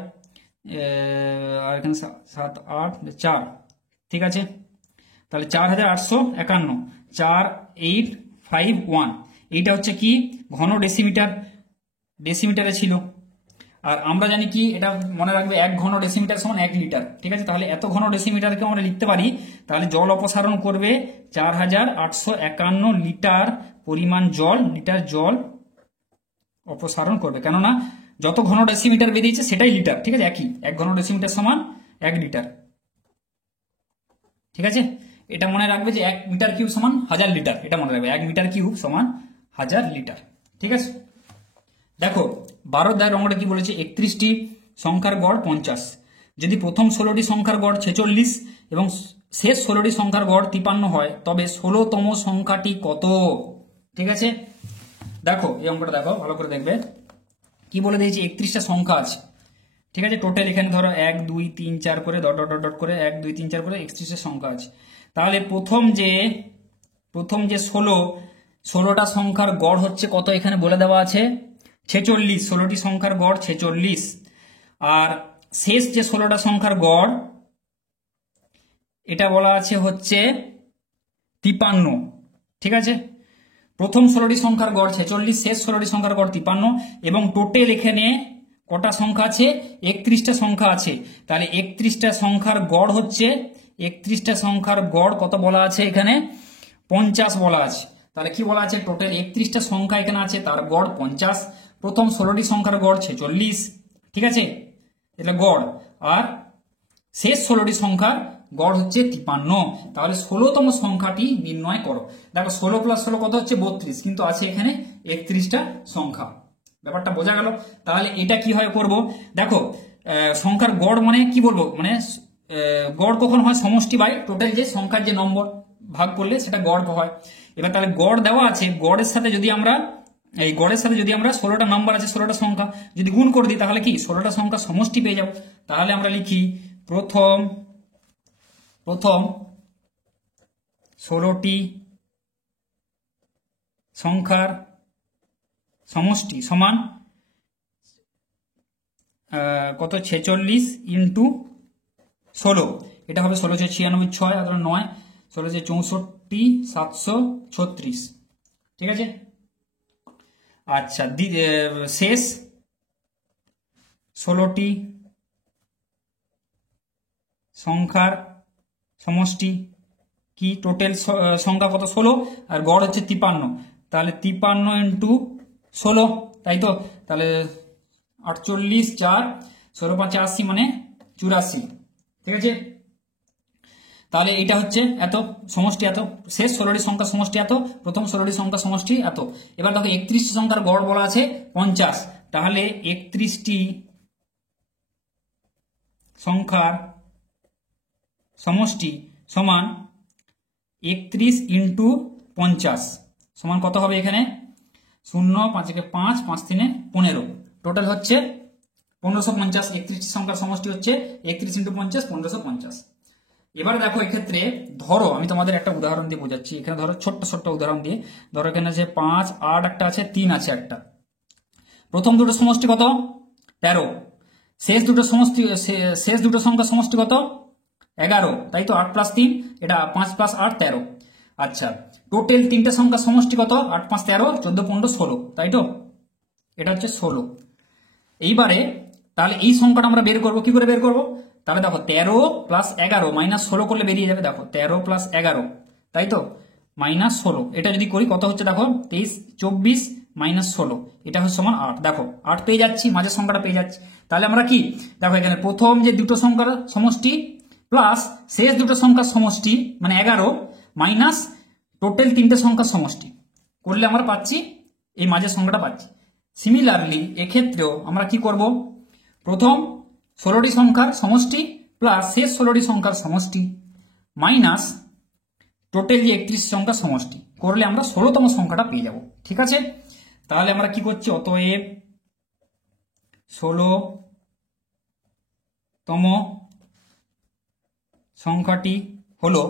আর এখানে 7 8 4, ঠিক আছে। তাহলে 4851, 4851, এইটা হচ্ছে কি ঘন ডেসিমিটার, ডেসিমিটারে ছিল। আর আমরা জানি কি, এটা মনে রাখবে 1 ঘন ডেসিমিটার সমান 1 লিটার, ঠিক আছে। তাহলে এত ঘন ডেসিমিটারকে আমরা লিখতে পারি, তাহলে জল অপসারণ করবে 4851 লিটার পরিমাণ জল, লিটার জল অপসারণ করবে, কেননা যত ঘন ডেসিমিটার বেরিয়েছে সেটাই লিটার, ঠিক আছে, একই, 1 ঘন ডেসিমিটার সমান 1 লিটার, ঠিক আছে। এটা মনে রাখবে যে 1 মিটার কিউব সমান 1000 লিটার, এটা মনে রাখবে 1 মিটার কিউব সমান 1000 লিটার, ঠিক আছে। দেখো 12 দায়ের অঙ্কটা কি বলেছে, 31টি সংখ্যার গড় 50, যদি প্রথম 16টি সংখ্যার গড় 46 এবং শেষ 16টি সংখ্যার গড় 53 হয়, তবে 16তম সংখ্যাটি কত, ঠিক আছে। দেখো এই অঙ্কটা দেখো, ভালো করে দেখবে, কি বলে দিয়েছি, 31টা সংখ্যা আছে, ঠিক আছে। টোটাল এখানে ধরো 1 2 3 4 করে ডট ডট ডট করে 1 2 3 4 করে 31টা সংখ্যা আছে। তাহলে প্রথম যে 16টা সংখ্যার গড় হচ্ছে কত, এখানে বলে দেওয়া আছে 46, 16টি সংখ্যার গড় 46, আর শেষ যে 16টা সংখ্যার গড় এটা বলা আছে হচ্ছে 53, ঠিক আছে। প্রথম 16টি সংখ্যার গড় 46, শেষ 16টি সংখ্যার গড় 53, এবং টোটাল এখানে কটা সংখ্যা আছে, 31টা সংখ্যা আছে। তাহলে 31টা সংখ্যার গড় হচ্ছে, 31টা সংখ্যার গড় কত বলা আছে এখানে, 50 বলা আছে। তাহলে কি বলা আছে, টোটাল 31টা সংখ্যা এখানে আছে, তার গড় 50, প্রথম 16টি সংখ্যার গড় 46, ঠিক আছে, এটা গড়, আর শেষ 16টি সংখ্যার গড় হচ্ছে 53। তাহলে 16তম সংখ্যাটি নির্ণয় করো। দেখো 16 + 16 কত হচ্ছে 32, কিন্তু আছে এখানে 31টা সংখ্যা, ব্যাপারটা বোঝা গেল। তাহলে এটা কিভাবে করব, দেখো সংখ্যার গড় মানে কি বলবো, মানে গড় কখন হয়, সমষ্টি বাই টোটাল, যে সংখ্যার যে নম্বর ভাগ করলে সেটা গড় হয়। এবার তাহলে গড় দেওয়া আছে, গড়ের সাথে যদি আমরা 16টা নাম্বার আছে, 16টা সংখ্যা যদি গুণ করে দিই, তাহলে কি 16টা সংখ্যা সমষ্টি পেয়ে যাব। তাহলে আমরা লিখি প্রথম 16টি সংখ্যার সমষ্টি সমান কত, 46 ইন্টু 16, এটা হবে 16 96 6 আর 9, 16 64 736, ঠিক আছে। আচ্ছা শেষ 16টি সংখ্যার সমষ্টি কি, টোটাল সংখ্যা কত 16, আর গড় হচ্ছে 53, তাহলে 53 ইন্টু 16, তাই তো। তাহলে 48 4 16 5 80 মানে 84, ঠিক আছে। তাহলে এটা হচ্ছে এত, সমষ্টি এত, শেষ 16টি সংখ্যা সমষ্টি এত, প্রথম 16টি সংখ্যা সমষ্টি এত। এবার দেখো 31টি সংখ্যার গড় বলা আছে 50, তাহলে 31টি সংখ্যার সমষ্টি সমান 31 ইন্টু 50 সমান কত হবে, এখানে 0 5 5 5 3 15, টোটাল হচ্ছে 1550। 31টি সংখ্যার সমষ্টি হচ্ছে 31 ইন্টু 50 1550। এবার দেখো এক্ষেত্রে ধরো আমি তোমাদের একটা উদাহরণ দিয়ে বোঝাচ্ছি। এখানে ধরো ছোট্ট ছোট্ট উদাহরণ দিয়ে, ধরো এখানে আছে 5, 8 একটা আছে, 3 আছে একটা। প্রথম দুটো সমষ্টি কত? 13। শেষ দুটো সংখ্যা সমষ্টি কত? 11, তাই তো? 8 + 3, এটা 5 + 8 13। আচ্ছা, টোটাল তিনটে সংখ্যা সমষ্টি কত? 8, 5, 13, 14, 15, 16, তাই তো? এটা হচ্ছে 16। এইবারে তাহলে এই সংখ্যাটা আমরা বের করবো, কি করে বের করবো? তাহলে দেখো 13 + 11 - 16 করলে বেরিয়ে যাবে। দেখো 13 + 11, তাই তো, -16। এটা যদি করি কত হচ্ছে? দেখো 23, 24 - 16, এটা হচ্ছে সমান 8। দেখো 8 পেয়ে যাচ্ছি, মাঝের সংখ্যাটা পেয়ে যাচ্ছি। তাহলে আমরা কি দেখো এখানে প্রথম যে দুটো সংখ্যার সমষ্টি প্লাস শেষ দুটো সংখ্যার সমষ্টি মানে 11 মাইনাস টোটাল তিনটে সংখ্যার সমষ্টি করলে আমরা পাচ্ছি এই মাঝের সংখ্যাটা পাচ্ছি। সিমিলারলি এক্ষেত্রেও আমরা কি করব? প্রথম 16টি সংখ্যার সমষ্টি প্লাস শেষ 16টি সংখ্যার সমষ্টি মাইনাস টোটাল যে 31 সংখ্যার সমষ্টি করলে আমরা 16তম সংখ্যাটা পেয়ে যাব। ঠিক আছে, তাহলে আমরা কি করছি? অতএব 16তম সংখ্যাটি হলো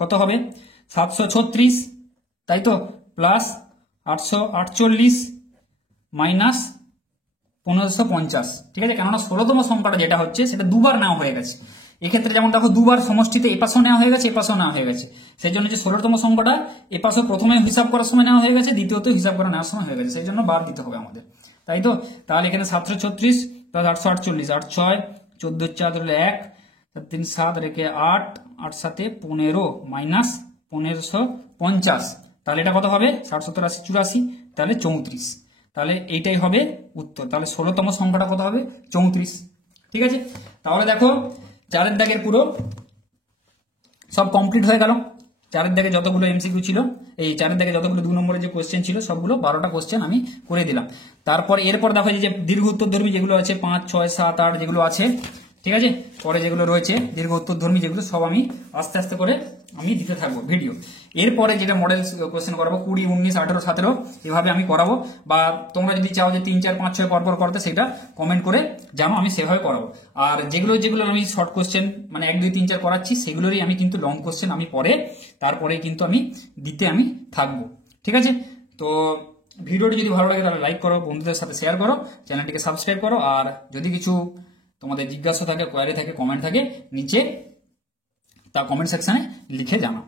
কত হবে? 736, তাই তো, প্লাস 848 মাইনাস 1550। ঠিক আছে, কেননা 16তম সংখ্যাটা যেটা হচ্ছে সেটা দুবার নেওয়া হয়ে গেছে। এক্ষেত্রে যেমন দেখো দুবার সমষ্টিতে এপাশেও নেওয়া হয়ে গেছে, এপাশেও নেওয়া হয়ে গেছে। সেই জন্য যে 16তম সংখ্যাটা এপাশে প্রথমে হিসাব করার সময় নেওয়া হয়ে গেছে, দ্বিতীয়ত হিসাব করা নেওয়ার সময় হয়ে গেছে, সেই জন্য বাদ দিতে হবে আমাদের, তাই তো? তাহলে এখানে 736 প্লাস 848, 8 6 14 4 ধরলে 1, 7 3 7 রেখে 8, 8 7 15 মাইনাস 1550। তাহলে এটা কত হবে? 60 70 80 84, তাহলে 34। তাহলে এইটাই হবে উত্তর। তাহলে 16তম সংখ্যাটা কত হবে? 34। ঠিক আছে, তাহলে দেখো 4 দাগের পুরো সব কমপ্লিট হয়ে গেল। 4 দাগে যতগুলো এমসিকিউ ছিল, এই 4 দাগে যতগুলো 2 নম্বরের যে কোশ্চেন ছিল সবগুলো 12টা কোশ্চেন আমি করে দিলাম। তারপর এরপর দেখো যে দীর্ঘ উত্তরধর্মী যেগুলো আছে 5 6 7 8 যেগুলো আছে, ঠিক আছে, পরে যেগুলো রয়েছে দীর্ঘ উত্তরধর্মী যেগুলো সব আমি আস্তে আস্তে করে আমি দিতে থাকবো ভিডিও। এরপরে যেটা মডেল কোশ্চেন করাবো 20 19 18 17 এভাবে আমি করাবো। বা তোমরা যদি চাও যে 3 4 5 6 পরপর করতে, সেটা কমেন্ট করে জানো, আমি সেভাবে করাবো। আর যেগুলো যেগুলো আমি শর্ট কোশ্চেন মানে 1 2 3 4 করাচ্ছি, সেগুলোরই আমি কিন্তু লং কোশ্চেন আমি পরে তারপরে কিন্তু আমি দিতে আমি থাকবো। ঠিক আছে, তো ভিডিওটি যদি ভালো লাগে তাহলে লাইক করো, বন্ধুদের সাথে শেয়ার করো, চ্যানেলটিকে সাবস্ক্রাইব করো। আর যদি কিছু তোমাদের জিজ্ঞাসা থাকে, কোয়ারি থাকে, কমেন্ট থাকে, নিচে তা কমেন্ট সেকশনে লিখে জানাও।